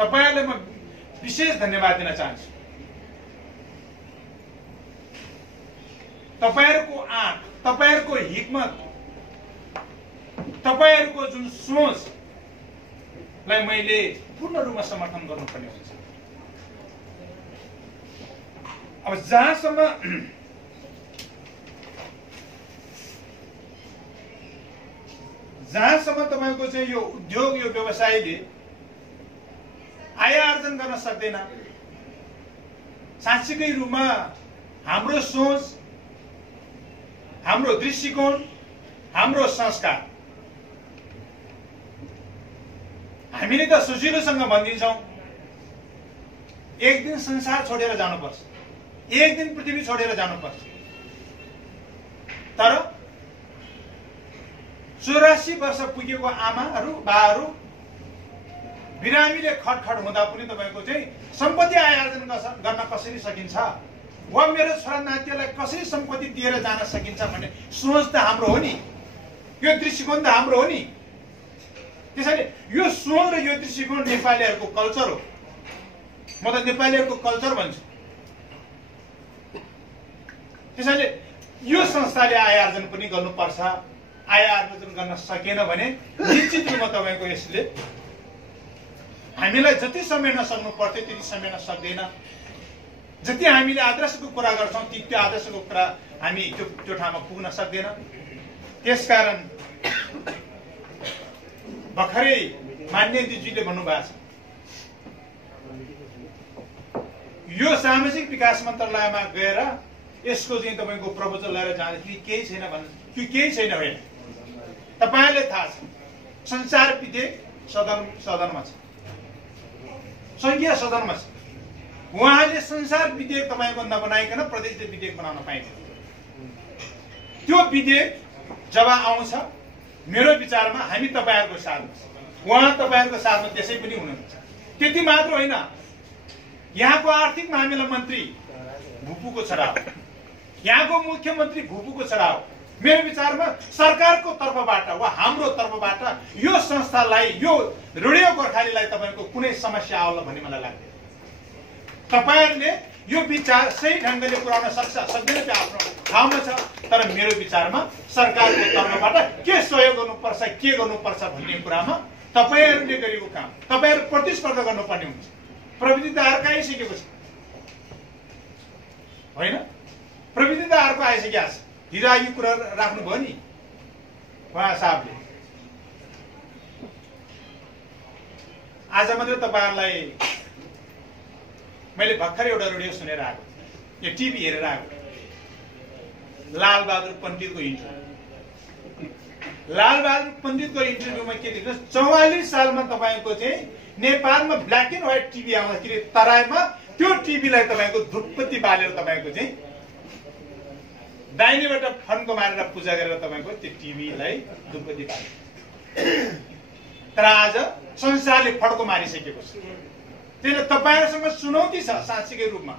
तपाईहरुलाई म विशेष धन्यवाद दिन चाहन्छु। तपाईहरुको आँट, तपाईहरुको हिक्मत, तपाईहरुको जुन सोचलाई मैले पूर्ण रूपमा समर्थन गर्नुपर्ने हुन्छ। अब जहाँसम्म तपाईको चाहिँ यो उद्योग, यो व्यवसायले आय आर्जन गर्न सक्दैन, साँच्चीकै रूपमा हाम्रो सोच, हाम्रो दृष्टिकोण, हाम्रो संस्कार, हामीले त सजिलोसँग भनिदिन्छौँ एक दिन संसार छोडेर जानुपर्छ, एक दिन पृथ्वी छोडेर जानुपर्छ। तर 84 वर्ष पुगेको आमाहरू, बाहरू बिरामीले खटखट हुँदा पनि तपाईको चाहिँ सम्पत्ति आय आर्जन गर्न कसरी सकिन्छ, वा मेरो छोरा नातिलाई कसरी सम्पत्ति दिएर जान सकिन्छ भन्ने सोच त हाम्रो हो नि, यो दृष्टिकोण त हाम्रो हो नि। त्यसैले यो सोच र यो दृष्टिकोण नेपालीहरूको कल्चर हो। म त नेपालीहरूको कल्चर भन्छु। त्यसैले यो संस्थाले आय आर्जन पनि गर्नुपर्छ। आय आर्जन गर्न सकेन भने निश्चित रूपमा तपाईँको यसले हामीलाई जति समेट्न सक्नु पर्थ्यो त्यति समेट्न सक्दैन। जति हामीले आदर्शको कुरा गर्छौँ त्यो आदर्शको कुरा हामी त्यो ठाउँमा पुग्न सक्दैन। त्यसकारण भर्खरै मान्यजीले भन्नुभएको छ यो सामाजिक विकास मन्त्रालयमा गएर यसको चाहिँ तपाईँको प्रपोजल लिएर जाँदाखेरि केही छैन भन्नु, त्यो केही छैन होइन। तपाईँहरूले थाहा छ संसार विधेयक सदनमा छ, संघीय सदनमा छ। उहाँले संसार विधेयक तपाईँको नबनाइकन प्रदेशले विधेयक बनाउन पाइन्छ। त्यो विधेयक जब आउँछ मेरो विचारमा हामी तपाईँहरूको साथमा छ, उहाँ तपाईँहरूको साथमा त्यसै पनि हुनुहुन्छ। त्यति मात्र होइन, यहाँको आर्थिक मामिला मन्त्री भुपुको छोरा हो, यहाँको मुख्यमन्त्री भुपुको छोरा हो। मेरो विचारमा सरकारको तर्फबाट वा हाम्रो तर्फबाट यो संस्थालाई, यो रेडियो गोर्खालीलाई तपाईँको कुनै समस्या आउला भन्ने मलाई लाग्दैन। तपाईँहरूले यो विचार सही ढङ्गले पुर्याउन सक्दैन त्यो आफ्नो ठाउँमा छ। तर मेरो विचारमा सरकारको तर्फबाट के सहयोग गर्नुपर्छ, के गर्नुपर्छ भन्ने कुरामा तपाईँहरूले गरेको काम तपाईँहरू प्रतिस्पर्धा गर्नुपर्ने हुन्छ। प्रविधि त अर्को आइसकेको छ होइन, प्रविधि त अर्को आइसकेको छ। हिजो यो कुरा राख्नुभयो नि उहाँ साहबले। आज मात्रै तपाईँहरूलाई मैले भर्खर एउटा रेडियो सुनेर आएको, यो टिभी हेरेर आएको, लालबहादुर पण्डितको इन्टरभ्यू। लालबहादुर पण्डितको इन्टरभ्यूमा के लेख्छ, 44 सालमा तपाईँको चाहिँ नेपालमा ब्ल्याक एन्ड व्हाइट टिभी आउँदाखेरि तराईमा त्यो टिभीलाई तपाईँको धुपबत्ती बालेर तपाईँको चाहिँ दाहिनेबाट फन्को मारेर पूजा गरेर तपाईँको त्यो टिभीलाई धुपबत्ती बाल्यो। तर आज संसारले फड्को मारिसकेको छ। त्यसले तपाईँहरूसँग चुनौती छ साँच्चीकै रूपमा।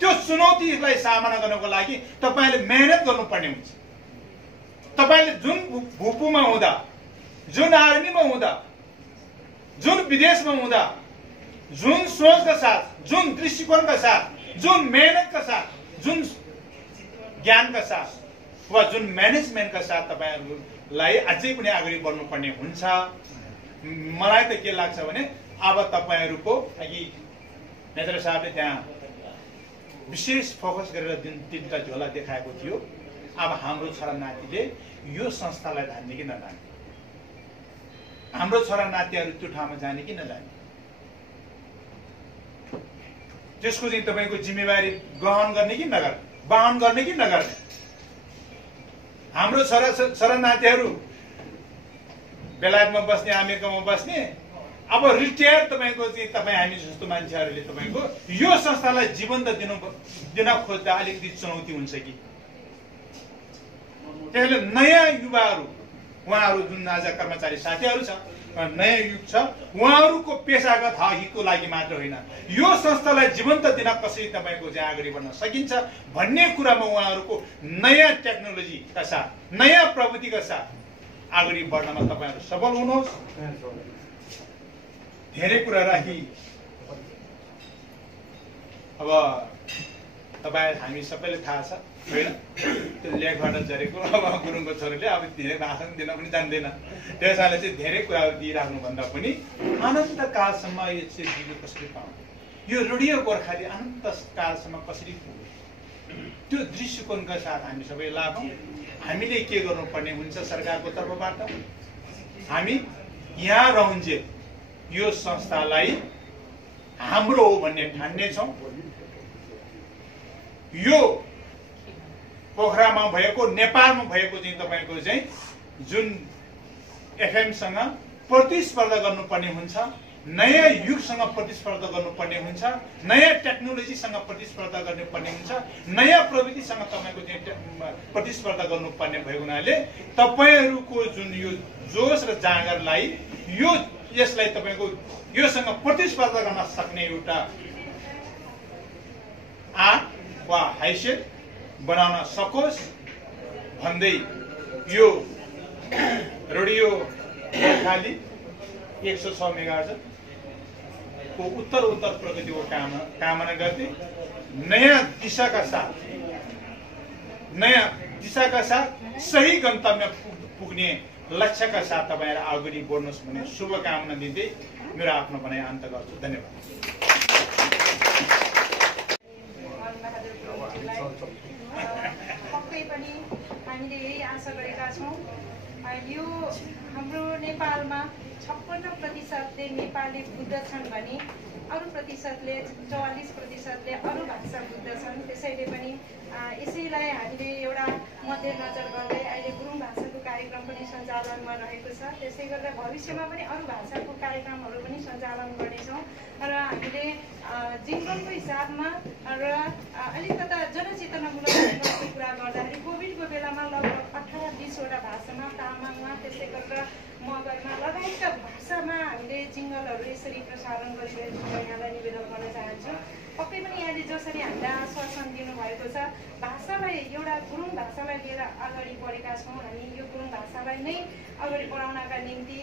त्यो चुनौतीलाई सामना गर्नको लागि तपाईँले मेहनत गर्नुपर्ने हुन्छ। तपाईँले जुन भूपुमा हुँदा, जुन आर्मीमा हुँदा, जुन विदेशमा हुँदा, जुन सोचका साथ, जुन दृष्टिकोणका साथ, जुन मेहनतका साथ, जुन ज्ञानका साथ वा जुन म्यानेजमेन्टका साथ तपाईँहरूलाई अझै पनि अगाडि बढ्नुपर्ने हुन्छ। मलाई त के लाग्छ भने अब तपाईँहरूको अघि नेत्र साहबले त्यहाँ विशेष फोकस गरेर तीनटा झोला देखाएको थियो। अब हाम्रो छोरा नातिले यो संस्थालाई धान्ने कि नधान्ने, हाम्रो छोरा नातिहरू त्यो ठाउँमा जाने कि नजाने, त्यसको चाहिँ तपाईँको जिम्मेवारी ग्रहण गर्ने कि नगर्ने, वहन गर्ने कि नगर्ने। हाम्रो छोरा नातिहरू बेलायतमा बस्ने, अमेरिकामा बस्ने, अब रिटायर तपाईँको चाहिँ तपाईँ हामी जस्तो मान्छेहरूले तपाईँको यो संस्थालाई जीवन्त दिन खोज्दा अलिकति चुनौती हुन्छ कि। त्यसैले नयाँ युवाहरू, उहाँहरू जुन आज कर्मचारी साथीहरू छ, नयाँ युग छ, उहाँहरूको पेसागत हितको लागि मात्र होइन, यो संस्थालाई जीवन्त दिन कसरी तपाईँको चाहिँ अगाडि बढ्न सकिन्छ भन्ने कुरामा उहाँहरूको नयाँ टेक्नोलोजीका साथ, नयाँ प्रविधिका साथ अगाडि बढ्नमा तपाईँहरू सफल हुनुहोस्। धेरै कुरा राखी अब तपाईँ हामी सबैले थाहा छ होइन, त्यो लेखबाट झरेको अब गुरुङको छोरीले अब धेरै भाषण दिन पनि जान्दैन। त्यस कारणले चाहिँ धेरै कुराहरू दिइराख्नुभन्दा पनि अनन्त कालसम्म यो चिज कसरी पाउँ, यो रेडियो गोर्खाली अनन्त कालसम्म कसरी पुग्यो, त्यो दृष्टिकोणका साथ हामी सबै लागौँ। हामीले के गर्नुपर्ने हुन्छ सरकारको तर्फबाट, हामी यहाँ रहन्जेल यो संस्थालाई हाम्रो हो भन्ने ठान्नेछौँ। यो पोखरामा भएको, नेपालमा भएको चाहिँ तपाईँको चाहिँ जुन एफएमसँग प्रतिस्पर्धा गर्नुपर्ने हुन्छ, नयाँ युगसँग प्रतिस्पर्धा गर्नुपर्ने हुन्छ, नयाँ टेक्नोलोजीसँग प्रतिस्पर्धा गर्नुपर्ने हुन्छ, नयाँ प्रविधिसँग तपाईँको चाहिँ प्रतिस्पर्धा गर्नुपर्ने भएको हुनाले तपाईँहरूको जुन यो जोस र जाँगरलाई, यो यसलाई तपाईँको योसँग प्रतिस्पर्धा गर्न सक्ने एउटा आँट वा हैसियत बनाउन सकोस् भन्दै यो रेडियो गोर्खाली 106 मेगाहर्ज को उत्तर प्रगतिको कामना गर्दै नयाँ दिशाका साथ नयाँ दिशाका साथ सही गन्तव्य पुग्ने लक्ष्यका साथ तपाईँहरू अगाडि बढ्नुहोस् भन्ने शुभकामना दिँदै मेरो आफ्नो भनाइ अन्त गर्छु। धन्यवाद। पक्कै पनि हामीले यही आशा गरेका छौँ यो हाम्रो नेपालमा 56% नेपाली बुझ्दछन् भने अरू प्रतिशतले 44%ले अरू भाषा बुझ्दछन्। त्यसैले पनि यसैलाई हामीले एउटा मध्यनजर गर्दै अहिले गुरुङ भाषाको कार्यक्रम पनि सञ्चालनमा रहेको छ। त्यसै गर्दा भविष्यमा पनि अरू भाषाको कार्यक्रमहरू पनि सञ्चालन गर्नेछौँ र हामीले जिङ्गलको हिसाबमा र अलिकता जनचेतनामूलक कुरा गर्दाखेरि कोभिडको बेलामा लगभग 18-20 वटा भाषामा तामाङमा त्यसै गरेर मगरमा लगायतका भाषामा हामीले जिङ्गलहरू यसरी प्रसारण गरिरहेको यहाँलाई निवेदन गर्न चाहन्छु। पक्कै पनि यहाँले जसरी हामीलाई आश्वासन दिनुभएको छ भाषालाई एउटा गुरुङ भाषालाई लिएर अगाडि बढेका छौँ हामी। यो गुरुङ भाषालाई नै अगाडि बढाउनका निम्ति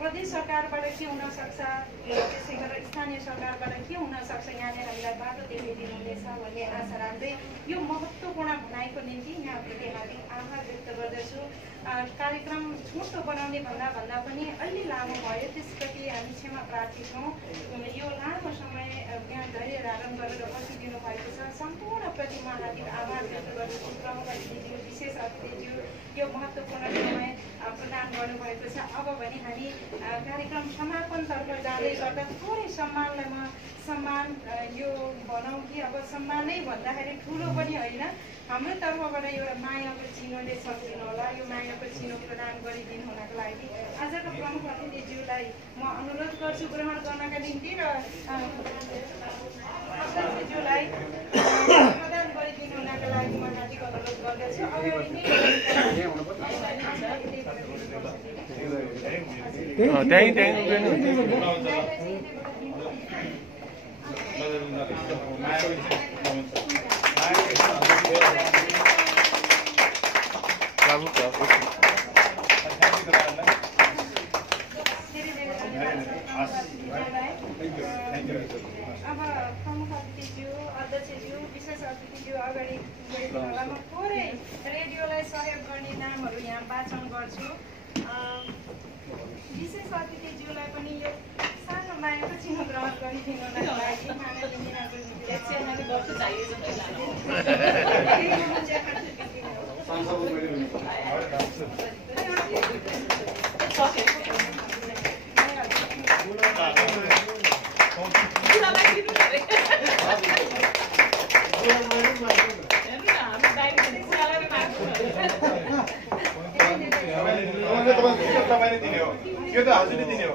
प्रदेश सरकारबाट के हुनसक्छ त्यसै गरेर स्थानीय सरकारबाट के हुनसक्छ यहाँले हामीलाई बाटो देखाइदिनुहुनेछ भन्ने आशा राख्दै यो महत्त्वपूर्ण भनाइको निम्ति यहाँप्रति हार्दिक आभार व्यक्त गर्दछु। कार्यक्रम छोटो बनाउने भन्दा पनि अलि लामो भयो, त्यसप्रति हामी क्षमा प्रार्थी छौँ। यो लामो समय यहाँ धैर्य धारण गरेर बसिदिनु भएको छ सम्पूर्णप्रति म हार्दिक आभार व्यक्त गर्दछु। प्रमुख अतिथिज्यू, विशेष अतिथिज्यू यो महत्त्वपूर्ण समय प्रदान गर्नुभएको छ। अब भने हामी कार्यक्रम समापनतर्फ जाँदै गर्दा थोरै सम्मानलाई म सम्मान यो भनौँ कि अब सम्मानै भन्दाखेरि ठुलो पनि होइन, हाम्रो तर्फबाट एउटा मायाको चिनोले सम्झिनु होला। यो मायाको चिनो प्रदान गरिदिनु हुनको लागि आजको प्रमुख अतिथिज्यूलाई म अनुरोध गर्छु ग्रहण गर्नका निम्ति र अतिथिज्यूलाई प्रदान गरिदिनु हुनको लागि म हार्दिक अनुरोध गर्दछु। अब प्रमुख अतिथिज्यू, अध्यक्षज्यू, विशेष अतिथिज्यू अगाडि बढिदिनु होला। म थोरै रेडियोलाई सहयोग गर्ने नामहरू यहाँ वाचन गर्छु। विशेष अतिथिज्यूलाई पनि यो सानो मायाको चिन्ह ग्रहण गरिदिनुको लागि तपाईँले दिने हो, यो त हजुरले दिने हो।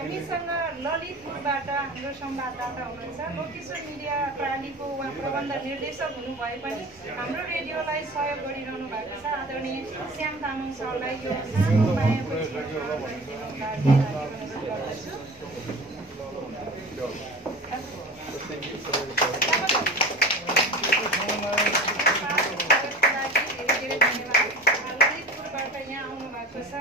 हामीसँग ललितपुरबाट हाम्रो संवाददाता हुनुहुन्छ लोकेश्वर मिडिया प्रालीको उहाँ प्रबन्ध निर्देशक हुनुभए पनि हाम्रो रेडियोलाई सहयोग गरिरहनु भएको छ आदरणीय श्याम तामाङ सरलाई यो सानो मायाको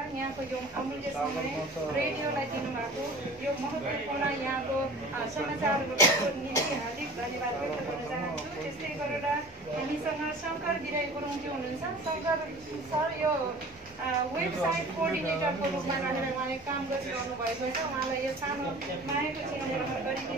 यहाँको यो अमूल्य समय रेडियोलाई दिनुभएको यो महत्त्वपूर्ण यहाँको समाचारहरूको निम्ति हार्दिक धन्यवाद व्यक्त गर्न चाहन्छु। त्यस्तै गरेर हामीसँग शङ्कर विनय गुरुङज्यू हुनुहुन्छ। शङ्कर सर यो वेबसाइट कोअर्डिनेटरको रूपमा रहेर उहाँले काम गरिरहनु भएको छ। उहाँलाई यो सानो मायाको चिन्ह गरिदिनु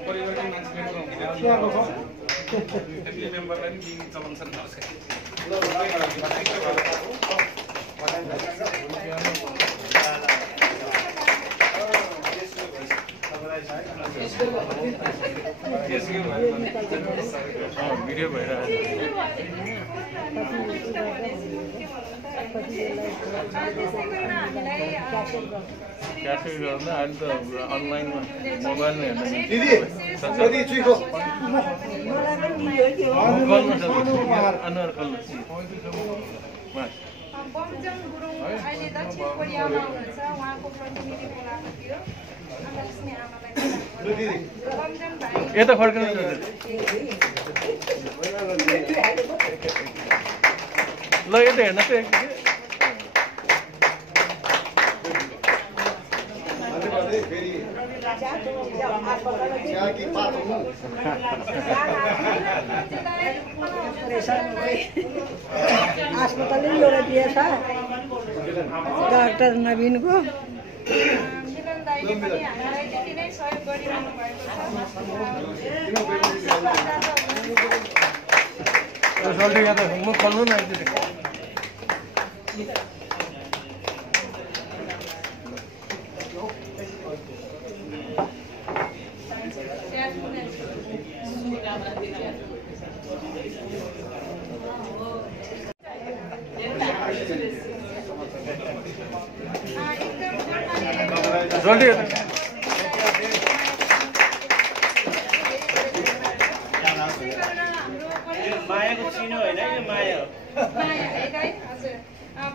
भिडियो भइरहेको क्यासेट गर्दा अहिले त अनलाइनमा मोबाइलमा बमजङ गुरुङ अहिले दक्षिण कोरियामा हुनुहुन्छ। उहाँको प्रतिनिधि बोलाएको थियो। यता फर्कनु ल यता हेर्नुहोस् त अस्पताल एउटा दिएछ डाक्टर नवीनको मिलन दाइले पनि हामीलाई त्यति नै सहयोग गरिरहनु भएको छ। सोल्टी यहाँ त म खोल्नु न एकचोटि सोल्टी मायाको चिनो होइन यो माया हो। माया है दाइ हजुर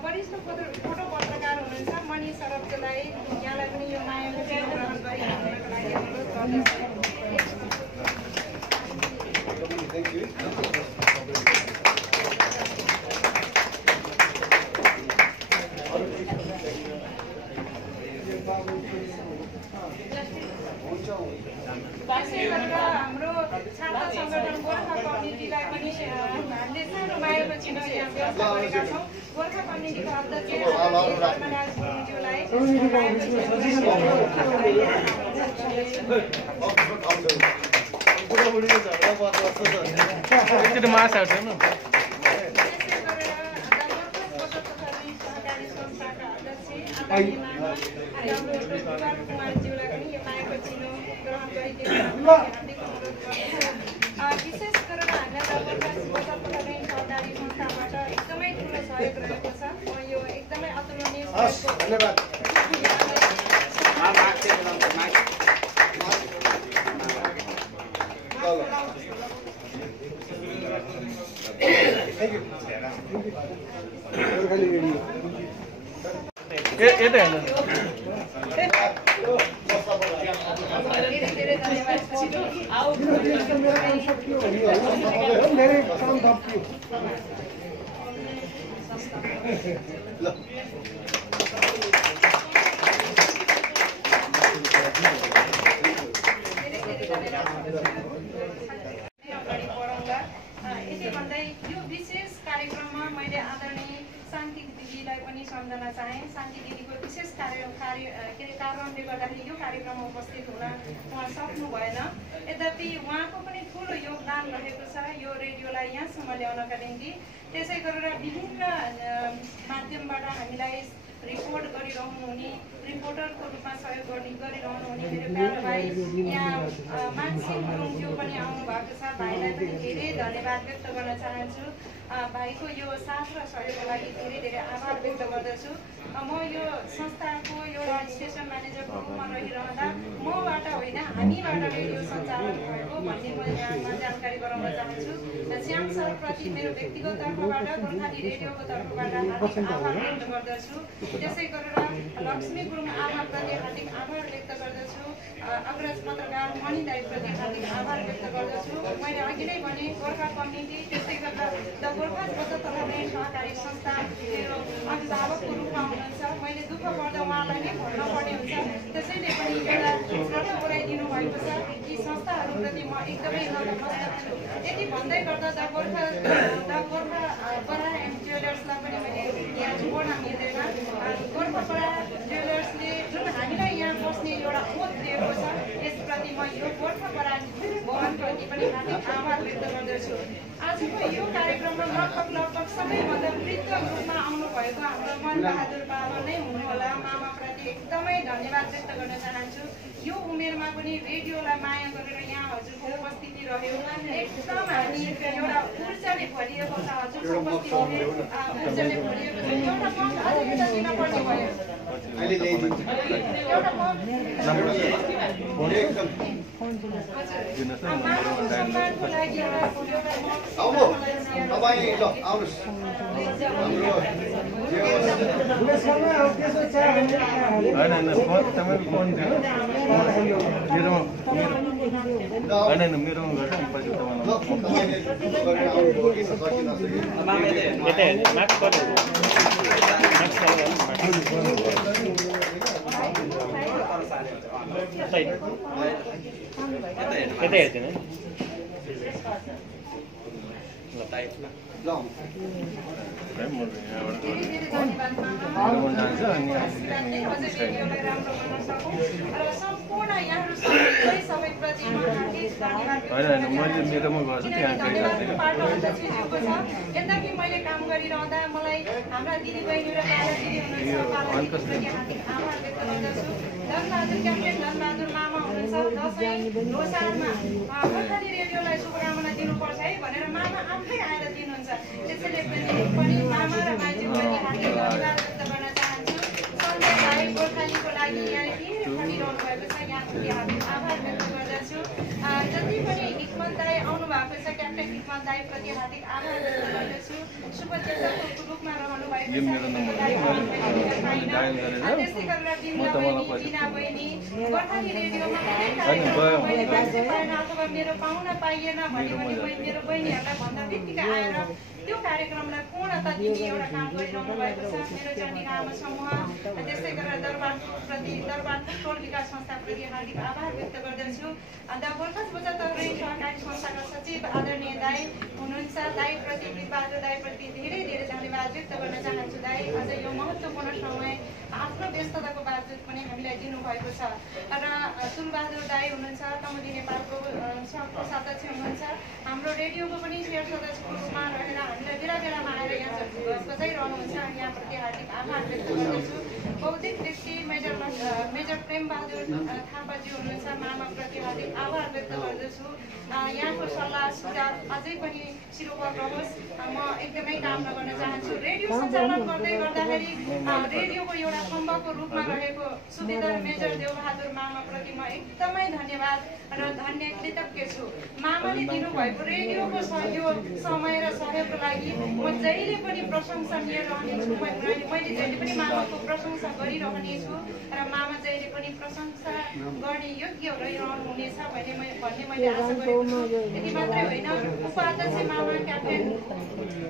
वरिष्ठ फोटो पत्रकार हुनुहुन्छ मणि सरब्जलाई यहाँलाई पनि यो मायाको चिनो ग्रहण गरिदिनुको लागि अनुरोध गर्दछु। त्यसै गरेर हाम्रो छात्र सङ्गठन गोर्खा कम्युनिटीलाई पनि हामीले सानो मायाको चिनो यहाँ व्यवस्था गरेका छौँ। गोर्खा कम्युनिटीको अध्यक्ष धर्मराज गुरुङज्यूलाई एकचोटि मास आउँछ नि त्यसै गरेर सहकारी संस्थाका अध्यक्ष आदरणीय हाम्रो कुमारज्यूलाई पनि यो मायाको चिनो ग्रहण गरिदिनु हार्दिक अनुरोध गर्दछु। विशेष गरेर हामीलाई सहकारी संस्थाबाट एकदमै ठुलो सहयोग रहेको छ। यो एकदमै अतुलनीय यता हेर्नु धेरै धन्यवाद यसै भन्दै यो विशेष कार्यक्रममा मैले आदरणीय शान्ति दिदीलाई पनि सम्झना चाहेँ। शान्ति दिदीको विशेष कारणले गर्दाखेरि यो कार्यक्रममा उपस्थित हुन उहाँ सक्नु भएन। यद्यपि उहाँको पनि ठुलो योगदान रहेको छ यो रेडियोलाई यहाँसम्म ल्याउनका निम्ति। त्यसै गरेर विभिन्न माध्यमबाट हामीलाई रिपोर्ट गरिरहनु हुने रिपोर्टरको रूपमा सहयोग गरिरहनु हुने मेरो प्यारो भाइ यहाँ मानसिंह गुरुङज्यू पनि आउनु भएको छ। भाइलाई पनि धेरै धन्यवाद व्यक्त गर्न चाहन्छु। भाइको यो साथ र सहयोगको लागि धेरै धेरै आभार व्यक्त गर्दछु। म यो संस्थाको एउटा स्टेसन म्यानेजरको रूपमा रहिरहँदा मबाट होइन हामीबाट रेडियो सञ्चालन भएको भन्ने म यहाँमा जानकारी गराउन चाहन्छु। श्याम सरप्रति मेरो व्यक्तिगत तर्फबाट गोर्खाली रेडियोको तर्फबाट हार्दिक आभार व्यक्त गर्दछु। त्यसै गरेर लक्ष्मी गुरुङ आमाप्रति हार्दिक आभार व्यक्त गर्दछु। अग्रज पत्रकार मणि दाइप्रति हार्दिक आभार व्यक्त गर्दछु। मैले अघि नै भने गोर्खा कम्युनिटी त्यसै गरेर द गोर्खा स्वतन्त्र सहकारी संस्था मेरो अभिभावकको रूपमा हुनुहुन्छ। मैले दुःख पर्दा उहाँलाई नै भन्नुपर्ने हुन्छ। त्यसैले पनि एउटा छाता ओराइदिनु भएको छ। यी संस्थाहरूप्रति म एकदमै नतमस्तक छु। यति भन्दै गर्दा द गोर्खा बरा एन्ड ज्वेलर्सलाई पनि मैले यहाँ जोड्न मिल्दैन। गोर्खा बरा ज्वेलर्सले जुन हामीलाई यहाँ बस्ने एउटा ओत दिएको छ यसप्रति म यो गोर्खा बरा भवनप्रति पनि हार्दिक आभार व्यक्त गर्दछु। आजको यो कार्यक्रममा लगभग सबैभन्दा वृद्ध रूपमा आउनुभएको हाम्रो मनबहादुर बाबा नै हुनुहोला। मामाप्रति एकदमै धन्यवाद व्यक्त गर्न चाहन्छु। यो उमेरमा पनि रेडियोलाई माया गरेर यहाँ हजुरको उपस्थिति रह्यो। एकदम हामी एउटा ऊर्जाले भरिएको छ। हजुरको उपस्थितिले ऊर्जाले भरिएको छ। एउटा मत अलिकति दिन पर्ने भयो। एउटा मत सम्मानको लागि एउटा यतै हेर्दैन मैले मेरोमा गर्छु यद्यपि मैले काम गरिरहँदा मलाई हाम्रा दिदीबहिनी र दादा दिदी हुनुहुन्छ आभार व्यक्त गर्दछु। धनबहादुर क्याप्टेन धनबहादुर मामा हुनुहुन्छ दसैँ लोसारमा गोर्खाली रेडियोलाई शुभकामना दिनुपर्छ है भनेर मामा आफै आएर दिनुहुन्छ। त्यसैले पनि मामा र माइतीलाई हार्दिक धन्यवाद व्यक्त गर्न चाहन्छु। सञ्जय भाइ गोर्खालीको लागि यहाँ धेरै खटिरहनु भएको छ, यहाँको हार्दिक आभार व्यक्त गर्दछु। जति पनि हिक्मत दाई आउनु भएको छ क्याप्टेन हिक्मत दाईप्रति हार्दिक आभार व्यक्त गर्दछु। शुभचिन्तकको रूपमा रहनु भएको छ, त्यस्तै गरेर बिमला बहिनी जिना बहिनी गोर्खाली रेडियोमा अथवा मेरो पाउन पाइएन भन्यो भने मेरो बहिनीहरूलाई भन्दा बित्तिकै आएर त्यो कार्यक्रमलाई पूर्णता दिने एउटा काम गरिरहनु भएको छ। मेरो जानी आमा समूह त्यस्तै गरेर दरबार टोल विकास संस्थाप्रति हार्दिक आभार व्यक्त गर्दछु। गोर्खा बचत सहकारी संस्थाका सचिव आदरणीय दाई हुनुहुन्छ, दाईप्रति बहादुर दाईप्रति धेरै धेरै धन्यवाद व्यक्त गर्न चाहन्छु। दाई अझ यो महत्त्वपूर्ण समय आफ्नो व्यस्तताको बावजुद पनि हामीलाई दिनुभएको छ। र तुलबहादुर दाई हुनुहुन्छ, कमुदी नेपालको सदस्य हुनुहुन्छ, हाम्रो रेडियोको पनि शेयर सदस्यको रूपमा रहेर हामीलाई बेला बेलामा आएर यहाँ बजाइरहनुहुन्छ, यहाँप्रति हार्दिक आभार व्यक्त गर्दछु। बौद्धिक व्यक्ति मेजर प्रेमबहादुर थापाजी हुनुहुन्छ, मामाप्रति हार्दिक आभार व्यक्त गर्दछु। यहाँको सल्लाह सुझाव अझै पनि शिरोपर रहोस्, म एकदमै कामना गर्न चाहन्छु। रेडियो सञ्चालन गर्दै गर्दाखेरि रेडियोको एउटा स्तम्भको रूपमा रहेको सुबेदार मेजर देवबहादुर मामाप्रति म एकदमै धन्यवाद र धन्य कृतज्ञ छु। मामाले दिनुभएको रेडियोको सहयोग समय र सहयोगको लागि म जहिले पनि प्रशंसनीय रहनेछु। मैले जहिले पनि मामाको प्रशंसा गरिरहनेछु र मामा जहिले पनि प्रशंसा गर्ने योग्य रहिरहनुहुनेछ भन्ने मैले आशा गरेको छु। त्यति मात्रै होइन, उपाध्यक्ष मामा क्याप्टेन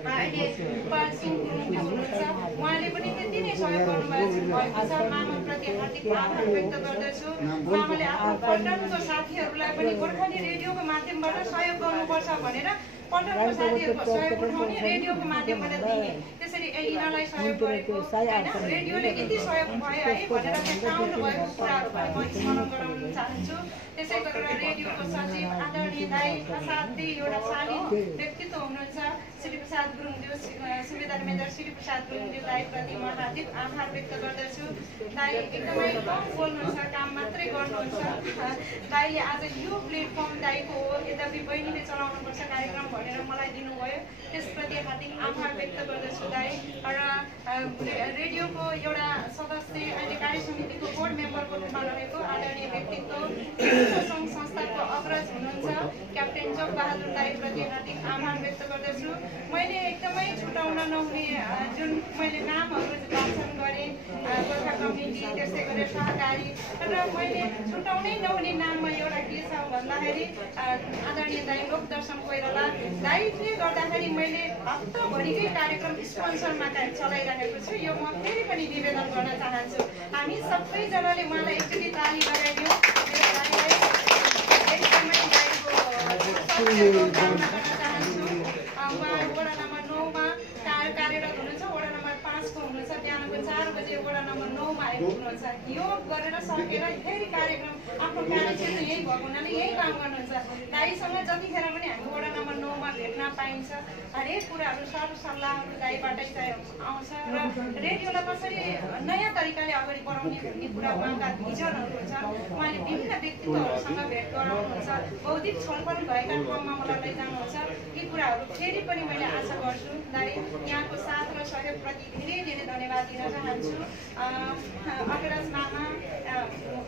अहिले गोपाल सिंह गुरुङ हुनुहुन्छ, उहाँले पनि त्यति नै सहयोग गर्नुभएको छ। मामाप्रति हार्दिक आभार व्यक्त गर्दछु। मामाले आफ्नो पल्टनको साथीहरूलाई पनि गोर्खाली रेडियोको माध्यमबाट सहयोग गर्नुपर्छ भनेर पल्टनको साथीहरूको सहयोग उठाउने रेडियोको माध्यमबाट दिने, त्यसरी यिनीहरूलाई सहयोग गरेको होइन, रेडियोले यति सहयोग भयो है भनेर देखाउनु भएको कुराहरू पनि म स्मरण गराउन चाहन्छु। त्यसै गरेर रेडियोको सचिव आदरणीय दाई असाध्यै एउटा शालीन व्यक्तित्व हुनुहुन्छ श्री प्रसाद गुरुङज्यू, सुबेदार मेजर श्री प्रसाद गुरुङज्यू दाईप्रति म हार्दिक आभार व्यक्त गर्दछु। दाई एकदमै कम बोल्नुहुन्छ, काम मात्रै गर्नुहुन्छ। दाईले आज यो प्लेटफर्म दाईको हो, यद्यपि बहिनीले चलाउनुपर्छ कार्यक्रम भनेर मलाई दिनुभयो, त्यसप्रति हार्दिक आभार व्यक्त गर्दछु दाई। र रेडियोको एउटा सदस्य अहिले कार्य समितिको बोर्ड मेम्बरको रूपमा रहेको आदरणीय व्यक्तित्व सङ्घ संस्थाको अग्रज हुनुहुन्छ क्याप्टेन जगबहादुर दाईप्रति हार्दिक आभार व्यक्त गर्दछु। मैले एकदमै छुटाउन नहुने जुन मैले नामहरू वाचन गरेँ, गोर्खा कम्युनिटी त्यस्तै गरेर सहकारी, र मैले छुटाउनै नहुने नाममा एउटा के छ भन्दाखेरि आदरणीय दाई लोकदर्शन कोइराला दाईले गर्दाखेरि मैले हप्ताभरिकै कार्यक्रम स्पोन्सरमा चलाइरहेको छु। यो म फेरि पनि निवेदन गर्न चाहन्छु। हामी सबैजनाले उहाँलाई एकचोटि ताली लगाइदिउँ। उहाँ वडा नम्बर 9मा कार्यरत हुनुहुन्छ, वडा नम्बर 5को हुनुहुन्छ, बिहानको 4 बजे वडा नम्बर 9मा आइपुग्नुहुन्छ। योग गरेर सकेर फेरि कार्यक्रम आफ्नो कार्यक्षेत्र यही भएको हुनाले यही काम गर्नुहुन्छ। दाईसँग जतिखेर पनि हामी वडा नम्बर 9मा भेट्न पाइन्छ, हरेक कुराहरू सरसल्लाहहरू दाईबाटै आउँछ र रेडियोलाई कसरी नयाँ तरिकाले अगाडि बढाउने भन्ने कुरा उहाँका भिजनहरू हुन्छ। उहाँले विभिन्न व्यक्तित्वहरूसँग भेट गराउनुहुन्छ, बौद्धिक छलफल भएका ठाउँमा मलाई लैजानुहुन्छ। यी कुराहरू फेरि पनि मैले आशा गर्छु। दाई यहाँको साथ र सहयोगप्रति धेरै धेरै धन्यवाद दिन चाहन्छु। अग्रज मामा,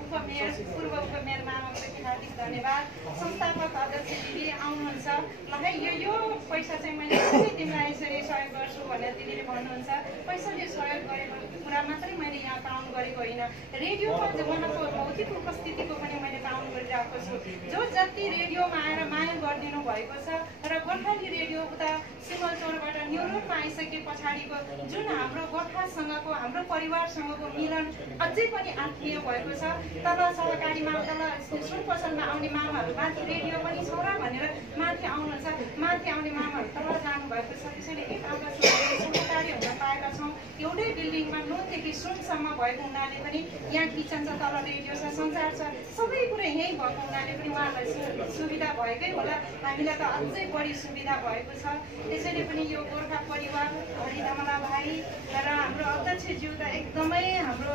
उपमेयर, पूर्व उपमेयर मामाप्रति हार्दिक धन्यवाद। संस्थापक अध्यक्ष दिदी आउनुहुन्छ, ल है यो पैसा चाहिँ मैले कसरी तिमीलाई यसरी सहयोग गर्छु भनेर दिदीले भन्नुहुन्छ। पैसाले सहयोग गरेको कुरा मात्रै मैले यहाँ पाउनु गरेको होइन, रेडियोमा उहाँको भौतिक उपस्थितिको पनि मैले पाउनु गरेको गरिरहेको छु। जो जति रेडियोमा आएर माया गरिदिनु भएको छ र गोर्खाली रेडियो उता सिमलचौरबाट न्युरोडमा आइसके पछाडिको जुन हाम्रो गोर्खासँगको हाम्रो परिवारसँगको मिलन अझै पनि आत्मीय भएको छ। तल सहकारीमा तल सुन पसलमा आउने मामाहरू माथि रेडियो पनि छ र भनेर माथि आउनुहुन्छ, माथि आउने मामाहरू तल जानुभएको छ। त्यसैले एक आपसमा सहकारी हुन पाएका छौँ। एउटै बिल्डिङमा नुनदेखि सुनसम्म भएको हुनाले पनि यहाँ किचन छ, तल रेडियो छ, संसार छ, सबै कुरा यहीँ भएको हुनाले पनि उहाँहरूलाई सुविधा भएकै होला। हामीलाई त अझै बढी सुविधा भएको छ। त्यसैले पनि यो गोर्खा परिवार हरिधमला भाइ र हाम्रो अध्यक्षज्यू त एकदमै हाम्रो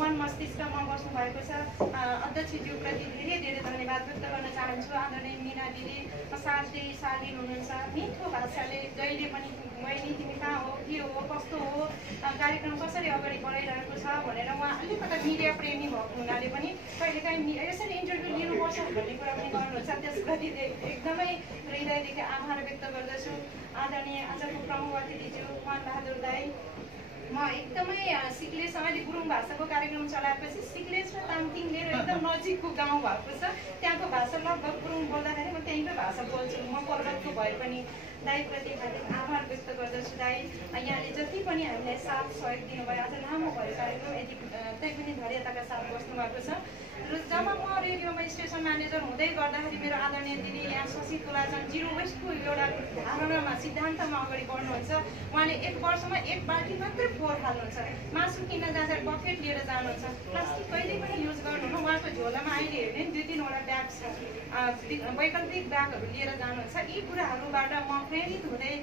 मन मस्तिष्कमा बस्नु भएको छ। अध्यक्षज्यूप्रति धेरै धेरै धन्यवाद व्यक्त गर्न चाहन्छु। आदरणीय मिना दिदी साथै सालिन हुनुहुन्छ, मिठो भाषाले जहिले पनि बहिनी तिमी कहाँ हो, के हो, कस्तो हो, कार्यक्रम कसरी अगाडि बढाइरहेको छ भनेर उहाँ अलिकता मिडिया प्रेमी भएको हुनाले पनि कहिलेकाहीँ यसरी इन्टरभ्यू लिनुपर्छ भन्ने कुरा पनि गर्नुहुन्छ। त्यसप्रति एकदमै हृदयदेखि आभार व्यक्त गर्दछु। आदरणीय आजको प्रमुख अतिथिज्यू मान बहादुर दाई, म एकदमै सिक्लेस अहिले गुरुङ भाषाको कार्यक्रम चलाएपछि सिक्लेस र तामथिङ लिएर एकदम नजिकको गाउँ भएको छ। त्यहाँको भाषा लगभग गुरुङ बोल्दाखेरि म त्यहीँकै भाषा बोल्छु। म पर्वतको भए पनि दाईप्रति हार्दिक आभार व्यक्त गर्दछु। दाई यहाँले जति पनि हामीलाई साथ सहयोग दिनुभयो, आज लामो भयो कार्यक्रम, यति त्यही पनि धैर्यताका साथ बस्नु भएको छ। र जब म रेडियोमा स्टेसन म्यानेजर हुँदै गर्दाखेरि मेरो आदरणीय दिदी यहाँ शशि तुलाचन जिरो वेस्टको एउटा धारणामा सिद्धान्तमा अगाडि बढ्नुहुन्छ। उहाँले एक वर्षमा एक बाल्टी मात्रै फोहोर फाल्नुहुन्छ। मासु किन्न जाँदा बकेट लिएर जानुहुन्छ। प्लास्टिक कहिले पनि युज गर्नुहुन्न। उहाँको झोलामा अहिले हेर्ने 2-3वटा ब्याग छ, वैकल्पिक ब्यागहरू लिएर जानुहुन्छ। यी कुराहरूबाट म प्रेरित हुँदै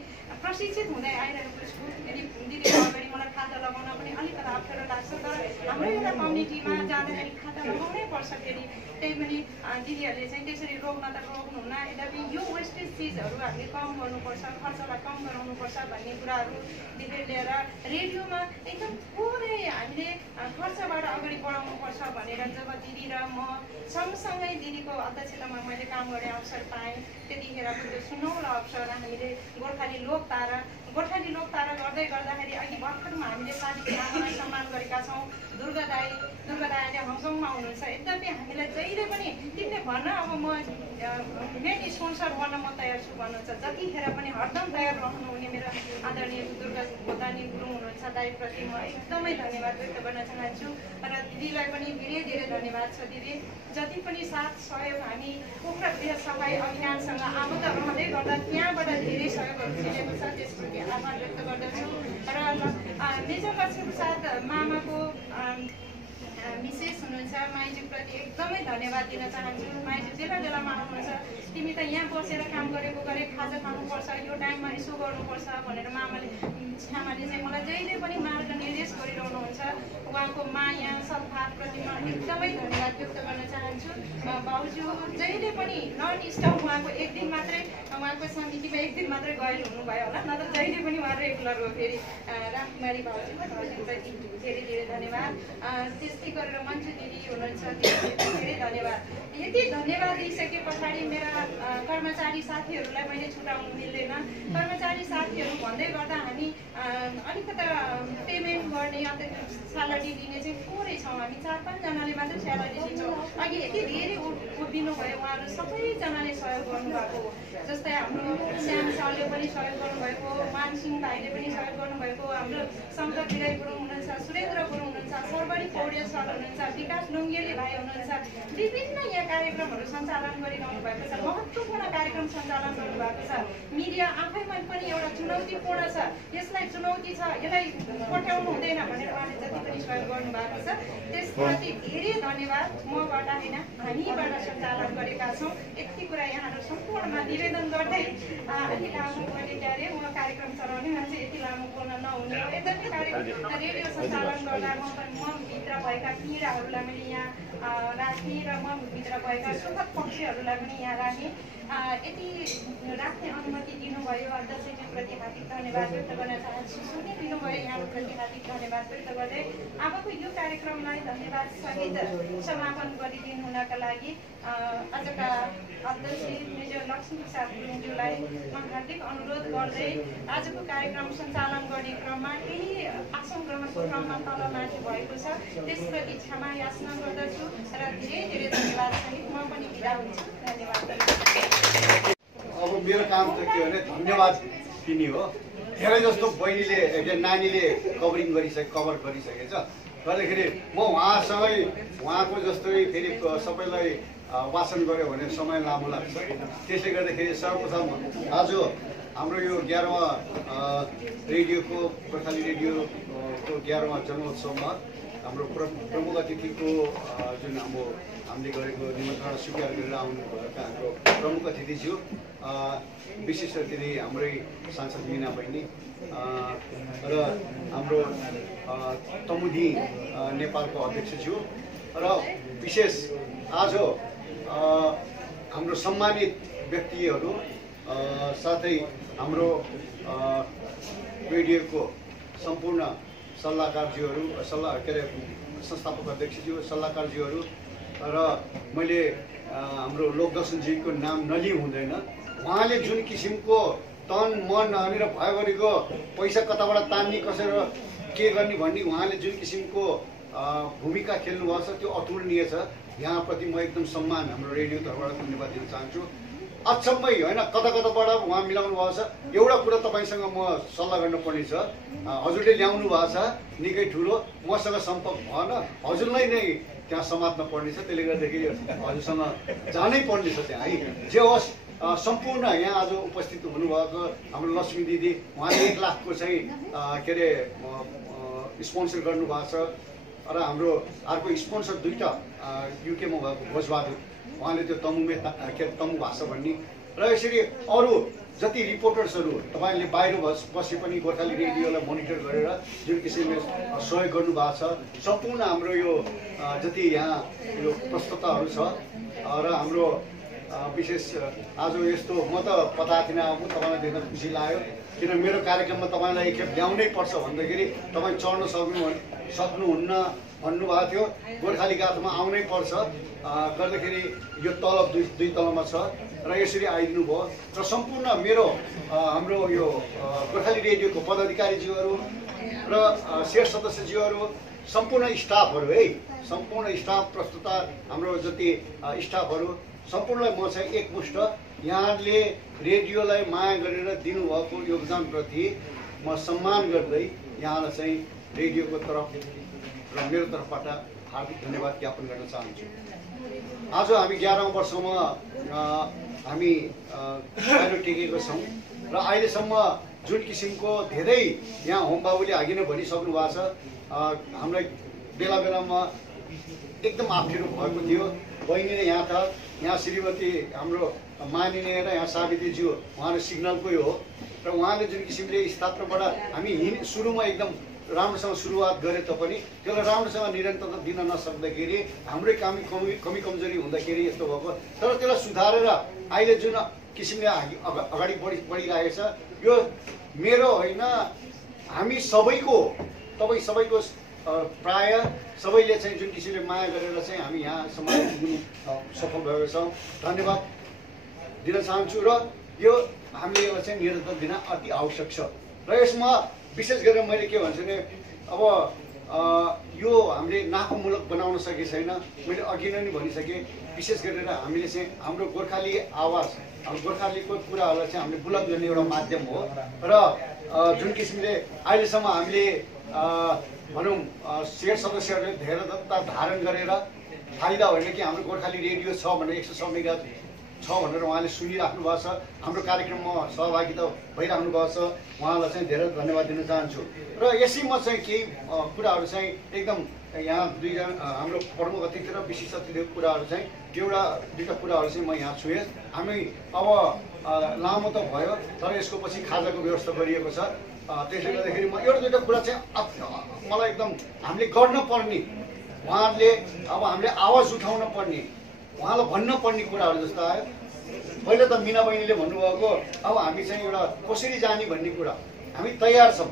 प्रशिक्षित हुँदै आइरहेको छु। यदि दिदीको अगाडि मलाई खाता लगाउन पनि अलिकति अप्ठ्यारो लाग्छ, तर हाम्रो एउटा कम्युनिटीमा जाँदाखेरि खाता लगाउनै पर्छ। फेरि त्यही पनि दिदीहरूले चाहिँ त्यसरी रोक्न त रोक्नुहुन्न। यद्यपि यो वेस्टेज चिजहरू हामीले कम गर्नुपर्छ, खर्चलाई कम गराउनुपर्छ भन्ने कुराहरूदेखि लिएर रेडियोमा एकदम थोरै हामीले खर्चबाट अगाडि बढाउनुपर्छ भनेर जब दिदी र म सँगसँगै दिदीको अध्यक्षतामा मैले काम गर्ने अवसर पाएँ, त्यतिखेरको त्यो सुनौलो अवसर हामीले गोर्खाली लोकतारा गर्दै गर्दाखेरि अहिले भर्खरमा हामीले साथी लामालाई सम्मान गरेका छौँ। दुर्गा दाई अहिले हङकङमा हुनुहुन्छ। यद्यपि हामीलाई जहिले पनि तिमीले भन्न अब म मेन स्पोन्सर बन्न म तयार छु भन्नुहुन्छ। जतिखेर पनि हरदम तयार रहनुहुने मेरो आदरणीय दुर्गा गोदानी गुरुङ हुनुहुन्छ। दाईप्रति म एकदमै धन्यवाद व्यक्त गर्न चाहन्छु र दिदीलाई पनि धेरै धेरै धन्यवाद छ। दिदी जति पनि साथ सहयोग हामी पोखरा गृह सफाइ अभियानसँग आबद्ध रहँदै गर्दा त्यहाँबाट धेरै सहयोगहरू मिलेको छ, त्यसप्रति आभार व्यक्त गर्दछु। र मेजर लक्ष्मी प्रसाद मामाको विशेष हुनुहुन्छ, माइजूप्रति एकदमै धन्यवाद दिन चाहन्छु। माइजू बेला बेलामा आउनुहुन्छ, तिमी त यहाँ बसेर काम गरेको गरे खाजा खानुपर्छ, यो टाइममा यसो गर्नुपर्छ भनेर छामाले चाहिँ मलाई जहिले पनि मार्गनिर्देश गरिरहनुहुन्छ। उहाँको माया सद्भावप्रति म एकदमै धन्यवाद व्यक्त गर्न चाहन्छु। भाउजू जहिले पनि नन स्टप उहाँको एक दिन मात्रै उहाँको समितिमा एक दिन मात्रै गएर हुनुभयो होला, नत्र जहिले पनि उहाँ रेगुलर हो। फेरि रामकुमारी भाउजूप्रति धेरै धेरै धन्यवाद। त्यस्तै गरेर मन्जु दिदी हुनुहुन्छ, धेरै धन्यवाद। यति धन्यवाद दिइसके पछाडि मेरा कर्मचारी साथीहरूलाई मैले छुटाउनु मिल्दैन। कर्मचारी साथीहरू भन्दै गर्दा हामी अलिकता पेमेन्ट गर्ने स्यालेरी दिने चाहिँ थोरै छौँ। हामी 4-5 जनाले मात्रै स्यालेरी दिन्छौँ। अघि यति धेरै उभिनु भयो, उहाँहरू सबैजनाले सहयोग गर्नुभएको हो। जस्तै हाम्रो श्याम सरले पनि सहयोग गर्नुभएको, मानसिंह भाइले पनि सहयोग गर्नुभएको, हाम्रो शङ्कर बिराई गुरुङ हुनुहुन्छ, सुरेन्द्र गुरुङ हुनुहुन्छ, सर्वरी पौडेल सर हुनुहुन्छ, विकास लुङ्गेली भाइ हुनुहुन्छ। विभिन्न यहाँ कार्यक्रमहरू सञ्चालन गरिरहनु भएको छ, महत्त्वपूर्ण कार्यक्रम सञ्चालन गर्नुभएको छ। मिडिया आफैमा पनि एउटा चुनौतीपूर्ण छ, यसलाई चुनौती छ, यसलाई पठाउनु हुँदैन भनेर उहाँले जति पनि सहयोग गर्नुभएको छ, त्यसप्रति धेरै धन्यवाद। मबाट होइन, हामीबाट सञ्चालन गरेका छौँ। यति कुरा यहाँहरू सम्पूर्णमा निवेदन गर्दै अलिक लामो बोले क्यारे म कार्यक्रम चलाउने मान्छे, यति लामो बोल्न नहुने हो। यद्यपि कार्यक्रम रेडियो सञ्चालन गर्दा म भित्र भएका पीडाहरूलाई मैले यहाँ राखेँ र म भित्र भएका सुखद पक्षहरूलाई पनि यहाँ राखेँ। यति राख्ने अनुमति दिनुभयो अध्यक्षज्यूप्रति हार्दिक धन्यवाद व्यक्त गर्न चाहन्छु। सुनिदिनुभयो यहाँप्रति हार्दिक धन्यवाद व्यक्त गर्दै अबको यो कार्यक्रमलाई धन्यवाद सहित समापन गरिदिनु हुनका लागि आजका अध्यक्ष मेजर लक्ष्मीप्रसाद गुरुङज्यूलाई म हार्दिक अनुरोध गर्दै आजको कार्यक्रम सञ्चालन गर्ने क्रममा केही आसनक्रमको क्रममा तलमाथि भएको छ, त्यसप्रति क्षमा याचना गर्दछु र धेरै धेरै धन्यवाद सहित म पनि बिदा हुन्छु। धन्यवाद। अब मेरो काम त के भने धन्यवाद दिने हो। धेरै जस्तो बहिनीले नानीले कभर गरिसकेछ, गर्दाखेरि म उहाँको जस्तै फेरि सबैलाई वाचन गऱ्यो भने समय लामो लाग्छ। त्यसले गर्दाखेरि सर्वप्रथम आज हाम्रो यो 11वां रेडियोको गोर्खाली रेडियोको 11वां जन्मोत्सवमा हाम्रो प्रमुख अतिथिको जुन हामीले गरेको निमन्त्रणा स्वीकार गरेर आउनुभएका हाम्रो प्रमुख अतिथिज्यू विशेष गरी हाम्रै सांसद मिना बहिनी र हाम्रो तमुदी नेपालको अध्यक्षज्यू र विशेष आज हाम्रो सम्मानित व्यक्तिहरू साथै हाम्रो रेडियोको सम्पूर्ण सल्लाहकारज्यूहरू के अरे संस्थापक अध्यक्षज्यू सल्लाहकारज्यूहरू र मैले हाम्रो लोकदर्शनजीको नाम नलिई हुँदैन। उहाँले जुन किसिमको तन मन अनि र भयो भनेको पैसा कताबाट तान्ने कसरी के गर्ने भन्ने उहाँले जुन किसिमको भूमिका खेल्नुभएको छ त्यो अतुलनीय छ। यहाँप्रति म एकदम सम्मान हाम्रो रेडियो तर्फबाट धन्यवाद दिन चाहन्छु। अचम्मै होइन कता कताबाट उहाँ मिलाउनु भएको छ। एउटा कुरा तपाईँसँग म सल्लाह गर्नुपर्ने छ, हजुरले ल्याउनु भएको छ निकै ठुलो, मसँग सम्पर्क भएन, हजुरलाई नै त्यहाँ समात्न पर्ने छ। त्यसले गर्दाखेरि हजुरसँग जानै पर्ने छ त्यहाँ है। जे होस् सम्पूर्ण यहाँ आज उपस्थित हुनुभएको हाम्रो लक्ष्मी दिदी, उहाँले 1 लाखको चाहिँ के अरे स्पोन्सर गर्नुभएको छ र हाम्रो अर्को स्पोन्सर 2टा युकेमा भएको भोजबहादुर, उहाँले त्यो तमु भाषा भन्ने र यसरी अरू जति रिपोर्टर्सहरू तपाईँले बाहिर बसे पनि गोर्खाली रेडियोलाई मोनिटर गरेर जुन किसिमले सहयोग गर्नुभएको छ, सम्पूर्ण हाम्रो यो जति यहाँ यो प्रस्तुताहरू छ र हाम्रो विशेष आज यस्तो म त पता थिएन, अब तपाईँलाई देख्न खुसी लाग्यो। किन मेरो कार्यक्रममा तपाईँलाई एकखेप ल्याउनै पर्छ भन्दाखेरि तपाईँ चढ्न सक्नुहुन्न भन्नुभएको थियो। गोर्खाली गाथमा आउनै पर्छ गर्दाखेरि यो तलब दुई तलमा छ र यसरी आइदिनु भयो र सम्पूर्ण मेरो हाम्रो यो गोर्खाली रेडियोको पदाधिकारीज्यूहरू र शेर सदस्यज्यूहरू सम्पूर्ण स्टाफहरू है, सम्पूर्ण स्टाफ प्रस्तुता हाम्रो जति स्टाफहरू सम्पूर्णलाई म चाहिँ एकमुष्ट यहाँले रेडियोलाई माया गरेर दिनुभएको योगदानप्रति म सम्मान गर्दै यहाँलाई चाहिँ रेडियोको तर्फ र मेरो तर्फबाट हार्दिक धन्यवाद ज्ञापन गर्न चाहन्छु। आज हामी 11औं वर्षमा हामी पाइलो टेकेको छौँ र अहिलेसम्म जुन किसिमको धेरै यहाँ होमबाबुले अघि नै भनिसक्नु भएको छ, हामीलाई बेला बेलामा एकदम अप्ठ्यारो भएको थियो। बहिनीले यहाँ त यहाँ श्रीमती हाम्रो मानिने र यहाँ सावित्रीज्यू उहाँले सिग्नलकै हो र उहाँले जुन किसिमले स्थापनाबाट हामी सुरुमा एकदम राम्रोसँग सुरुवात गरे तापनि त्यसलाई राम्रोसँग निरन्तरता दिन नसक्दाखेरि हाम्रै कमी कमजोरी हुँदाखेरि यस्तो भएको। तर त्यसलाई सुधारेर अहिले जुन किसिमले अगाडि बढिरहेको छ यो मेरो होइन, हामी सबैको, तपाईँ सबैको प्राय सबैले चाहिँ जुन किसिमले माया गरेर चाहिँ हामी यहाँसम्म पुग्नु सफल भएको छौँ। धन्यवाद दिन चाहन्छु र यो हामीले यसलाई चाहिँ निरन्तर दिन अति आवश्यक छ। र यसमा विशेष गरेर मैले के भन्छु भने अब यो हामीले नाफामूलक बनाउन सके छैन। मैले अघि नै भनिसकेँ, विशेष गरेर हामीले चाहिँ हाम्रो गोर्खाली आवाज, हाम्रो गोर्खालीको कुराहरूलाई चाहिँ हामीले बुलन्द गर्ने एउटा माध्यम हो र जुन किसिमले अहिलेसम्म हामीले भनौँ शेर सदस्यहरूले धेरैता धारण गरेर फाइदा होइन कि हाम्रो गोर्खाली रेडियो छ भनेर 106 मेगा छ भनेर उहाँले सुनिराख्नु भएको छ, हाम्रो कार्यक्रममा सहभागिता भइराख्नु भएको छ। उहाँलाई चाहिँ धेरै धन्यवाद दिन चाहन्छु र यसैमा चाहिँ केही कुराहरू चाहिँ एकदम यहाँ दुईजना हाम्रो प्रमुख अतिथि र विशिष्ट अतिथिको कुराहरू चाहिँ एउटा दुईवटा कुराहरू चाहिँ म यहाँ छुएँ। हामी अब लामो त भयो तर यसको पछि खाजाको व्यवस्था गरिएको छ। त्यसले गर्दाखेरि म एउटा दुईवटा कुरा चाहिँ मलाई एकदम हामीले गर्न पर्ने, उहाँहरूले अब हामीले आवाज उठाउन पर्ने, उहाँलाई भन्न पर्ने कुराहरू जस्तो आयो। पहिला त मिना बहिनीले भन्नुभएको अब हामी चाहिँ एउटा कसरी जाने भन्ने कुरा हामी तयार छौँ।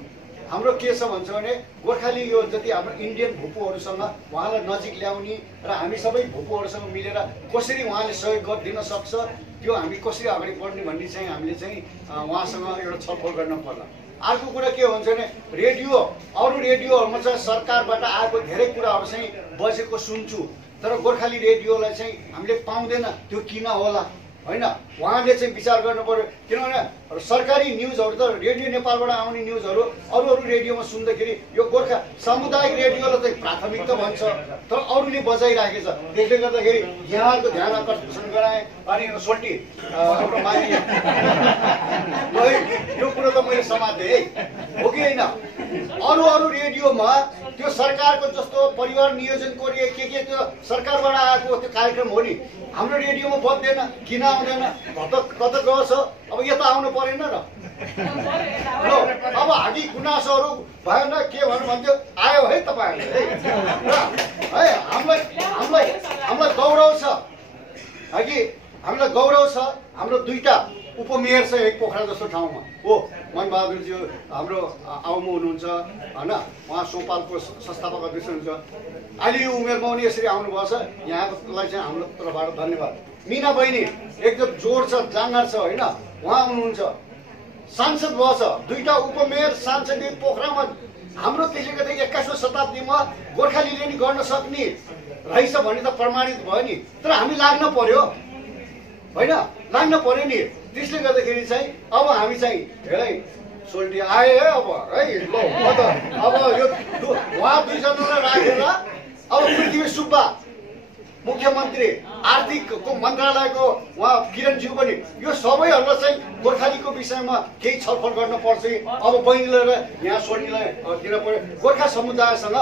हाम्रो के छ भन्छ भने गोर्खाली यो जति हाम्रो इन्डियन भूपुहरूसँग उहाँलाई नजिक ल्याउने र हामी सबै भूपुहरूसँग मिलेर कसरी उहाँले सहयोग दिन सक्छ त्यो हामी कसरी अगाडि बढ्ने भन्ने चाहिँ हामीले चाहिँ उहाँसँग एउटा छलफल गर्न पर्ला। अर्को कुरा के हुन्छ भने रेडियो अरू रेडियोहरूमा चाहिँ सरकारबाट आएको धेरै कुराहरू चाहिँ बजेको सुन्छु, तर गोर्खाली रेडियोलाई चाहिँ हामीले पाउँदैन। त्यो किन होला होइन, उहाँले चाहिँ विचार गर्नु पर्यो। किनभने सरकारी न्युजहरू त रेडियो नेपालबाट आउने न्युजहरू अरू रेडियोमा सुन्दाखेरि यो गोर्खा सामुदायिक रेडियोलाई चाहिँ प्राथमिकता भन्छ, तर अरूले बजाइराखेको छ। त्यसले गर्दाखेरि यहाँको ध्यान आकर्षण गराएँ। अनि सोल्टी हाम्रो मान्छे यो कुरो त मैले समातेँ है, हो कि होइन? अरू रेडियोमा त्यो सरकारको जस्तो परिवार नियोजन गरिए के त्यो सरकारबाट आएको त्यो कार्यक्रम हो नि, हाम्रो रेडियोमा बज्दैन। किन आउँदैन? कता गएछ? अब यता आउनु परेन र? अब हामी गुनासोहरू भएन के भन्नुहुन्थ्यो, आयो है तपाईँहरूले है। हामीलाई गौरव छ कि हामीलाई गौरव छ। हाम्रो 2टा उपमेयर छ एक पोखरा जस्तो ठाउँमा हो। मनबहादुरज्यू हाम्रो आउनु हुनुहुन्छ होइन, उहाँ सोपालको संस्थापक अध्यक्ष हुनुहुन्छ। अहिले यो उमेरमा पनि यसरी आउनुभएको छ, यहाँलाई चाहिँ हाम्रो तर्फबाट धन्यवाद। मिना बहिनी एकदम जोड छ, जाँगर छ होइन, उहाँ आउनुहुन्छ। सांसद भएको छ, 2टा उपमेयर सांसद पोखरामा हाम्रो। त्यसले गर्दा 21औं शताब्दीमा गोर्खालीले नि गर्न सक्ने रहेछ भन्ने त प्रमाणित भयो नि, तर हामी लाग्न पर्यो होइन, लाग्न पर्यो नि। त्यसले गर्दाखेरि चाहिँ अब हामी चाहिँ है सोल्टी आए है अब है ल अब यो उहाँ 2जनालाई राखेर अब पृथ्वी सुब्बा मुख्यमन्त्री आर्थिकको मन्त्रालयको उहाँ किरणज्यू पनि यो सबैहरूलाई चाहिँ गोर्खालीको विषयमा केही छलफल गर्नुपर्छ। अब बहिनीलाई यहाँ सोल्टीलाई दिन पर्यो। गोर्खा समुदायसँग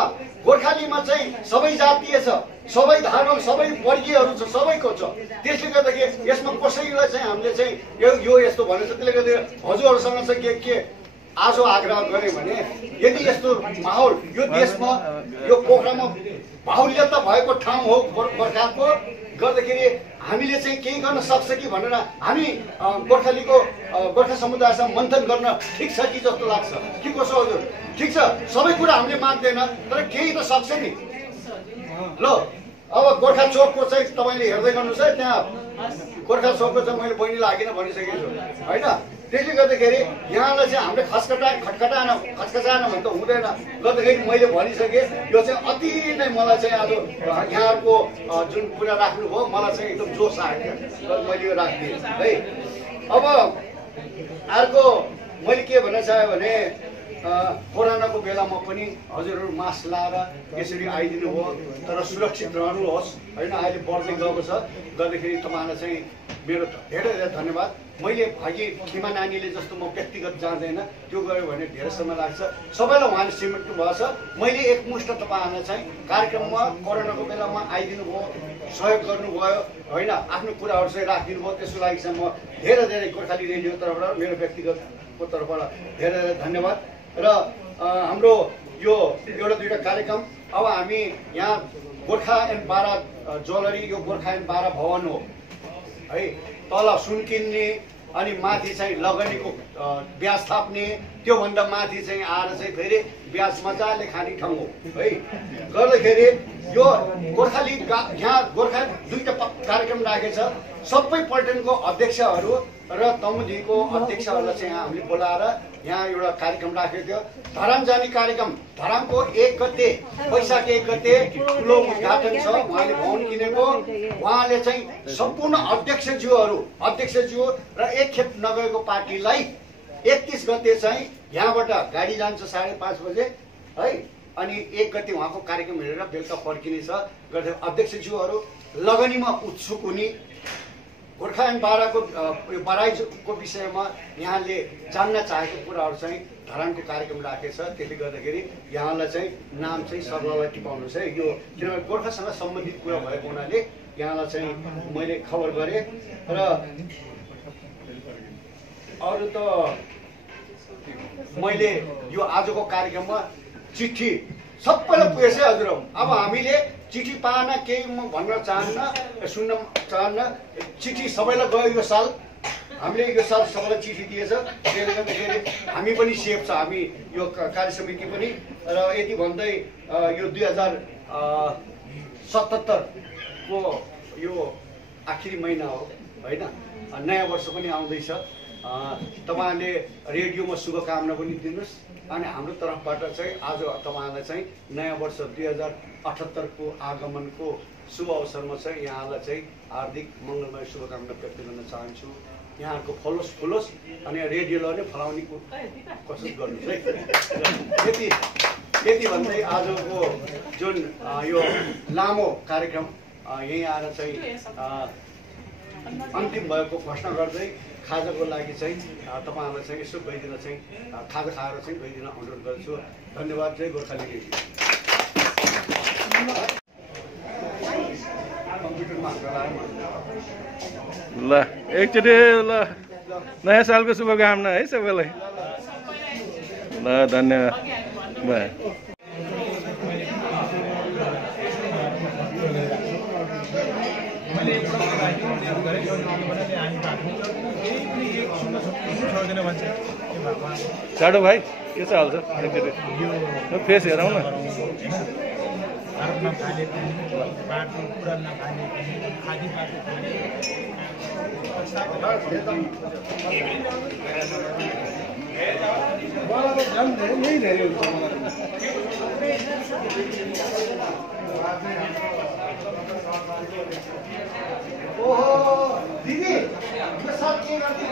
गोर्खालीमा चाहिँ सबै जातीय छ, सबै धर्म, सबै वर्गीयहरू छ, सबैको छ। त्यसले गर्दाखेरि यसमा कसैलाई चाहिँ हामीले चाहिँ यो यस्तो भनेछ। त्यसले गर्दाखेरि हजुरहरूसँग चाहिँ के आज आग्रह गऱ्यो भने यदि यस्तो माहौल यो देशमा यो पोखरामा बाहुल्यता भएको ठाउँ हो गोर्खाको गर्दाखेरि हामीले चाहिँ केही गर्न सक्छ कि भनेर हामी गोर्खा समुदायसँग मन्थन गर्न ठिक छ कि जस्तो लाग्छ कि कसो हजुर? ठिक छ, सबै कुरा हामीले माग्दैन, तर केही त सक्छ नि। ल अब गोर्खा चोकको चाहिँ तपाईँले हेर्दै गर्नुहोस् है, त्यहाँ गोर्खा चोकको चाहिँ मैले बहिनीलाई आगिन भनिसकेको छु होइन। त्यसले गर्दाखेरि यहाँलाई चाहिँ हामीले खटखटाएन भने त हुँदैन। गर्दाखेरि मैले भनिसकेँ, यो चाहिँ अति नै मलाई चाहिँ आज यहाँको जुन कुरा राख्नुभयो मलाई चाहिँ एकदम जोस आयो, मैले यो राखिदिएँ है। अब अर्को मैले के भन्न चाहेँ भने कोरोनाको बेलामा पनि हजुरहरू मास्क लाएर यसरी आइदिनु भयो, तर सुरक्षित रहनुहोस् होइन। अहिले बढ्दै गएको छ, गर्दाखेरि तपाईँलाई चाहिँ मेरो धेरै धेरै धन्यवाद। मैले भागी खिमा नानीले जस्तो म व्यक्तिगत जाँदैन, त्यो गऱ्यो भने धेरै समय लाग्छ। सबैलाई उहाँले सिमेट्नु भएको छ। मैले एकमुष्ट तपाईँहरूलाई चाहिँ कार्यक्रममा कोरोनाको बेलामा आइदिनु भयो, सहयोग गर्नुभयो होइन, आफ्नो कुराहरू चाहिँ राखिदिनु भयो। त्यसको लागि चाहिँ म धेरै धेरै गोर्खाली रेडियो तर्फबाट मेरो व्यक्तिगतको तर्फबाट धेरै धेरै धन्यवाद। र हाम्रो यो एउटा 2टा कार्यक्रम अब हामी यहाँ गोर्खा एन्ड बारा ज्वेलरी, यो गोर्खा एन्ड बारा भवन हो है। तल सुन किन्ने अनि माथि चाहिँ लगनीको ब्याज थाप्ने, त्योभन्दा माथि चाहिँ आएर चाहिँ फेरि ब्याज मजाले खाने ठाउँ हो है। गर्दाखेरि यो गोर्खाली यहाँ गोर्खा 2टा कार्यक्रम राखेको छ। सबै पल्टनको अध्यक्षहरू र तमुदीको अध्यक्षहरूलाई चाहिँ हामीले बोलाएर यहाँ एउटा कार्यक्रम राखेको थियो। धरान जाने कार्यक्रम, धरानको 1 गते वैशाख 1 गते ठुलो उद्घाटन छ। उहाँले भवन किनेको, उहाँले चाहिँ सम्पूर्ण अध्यक्षज्यू र एकखेप नगएको पार्टीलाई 31 गते चाहिँ यहाँबाट गाडी जान्छ 5:30 बजे है। अनि 1 गते उहाँको कार्यक्रम हेरेर बेलुका फर्किने छ। गर्दै अध्यक्षज्यूहरू लगनीमा उत्सुक हुने, गोर्खा एन्ड बाराको बाराइजको विषयमा यहाँले जान्न चाहेको कुराहरू चाहिँ धरानको कार्यक्रम राखेको छ। त्यसले गर्दाखेरि यहाँलाई चाहिँ नाम चाहिँ सर्वलाई टिपाउनुहोस् है। यो किनभने गोर्खासँग सम्बन्धित कुरा भएको हुनाले यहाँलाई चाहिँ मैले खबर गरेँ। र अरू त मैले यो आजको कार्यक्रममा चिठी सबैलाई पुगेछ है हजुर। अब हामीले चिठी पाएन केही म भन्न चाहन्न, सुन्न चाहन्न। चिठी सबैलाई गयो यो साल हामीले यो साल सबैलाई चिठी दिएछ, त्यसले गर्दाखेरि हामी पनि सेफ छ, हामी यो कार्य समिति पनि। र यति भन्दै यो 2077 को यो आखिरी महिना हो होइन, नयाँ वर्ष पनि आउँदैछ। तपाईँहरूले रेडियोमा शुभकामना पनि दिनुहोस् अनि हाम्रो तर्फबाट चाहिँ आज तपाईँहरूलाई चाहिँ नयाँ वर्ष 2078 को आगमनको शुभ अवसरमा चाहिँ यहाँलाई चाहिँ हार्दिक मङ्गलमय शुभकामना व्यक्त गर्न चाहन्छु। यहाँको फलोस् फुलोस् अनि रेडियोलाई नै फलाउने कोसिस गर्नुहोस् है। यति भन्दै आजको जुन यो लामो कार्यक्रम यहीँ आएर चाहिँ अन्तिम भएको घोषणा गर्दै खाजाको लागि चाहिँ तपाईँहरूलाई चाहिँ यसो गइदिन चाहिँ खाजा खाएर चाहिँ गइदिन अनुरोध गर्छु। धन्यवाद। जय गोर्खाली रेडियो। ल एकचोटि ल नयाँ सालको शुभकामना है सबैलाई। ल धन्यवाद। बाई। चाडो भाइ के छ हाल छ? एकचोटि फेस हेरौँ न। बाटो पुरा नखाने आदि बाटो खाने ओहो दिदी यो साथ के गर्दै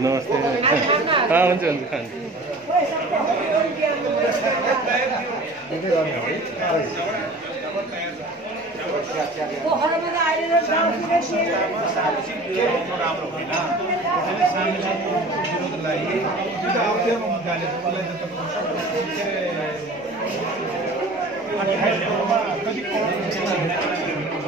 नमस्ते। हुन्छ हुन्छ खान्छ। राम्रो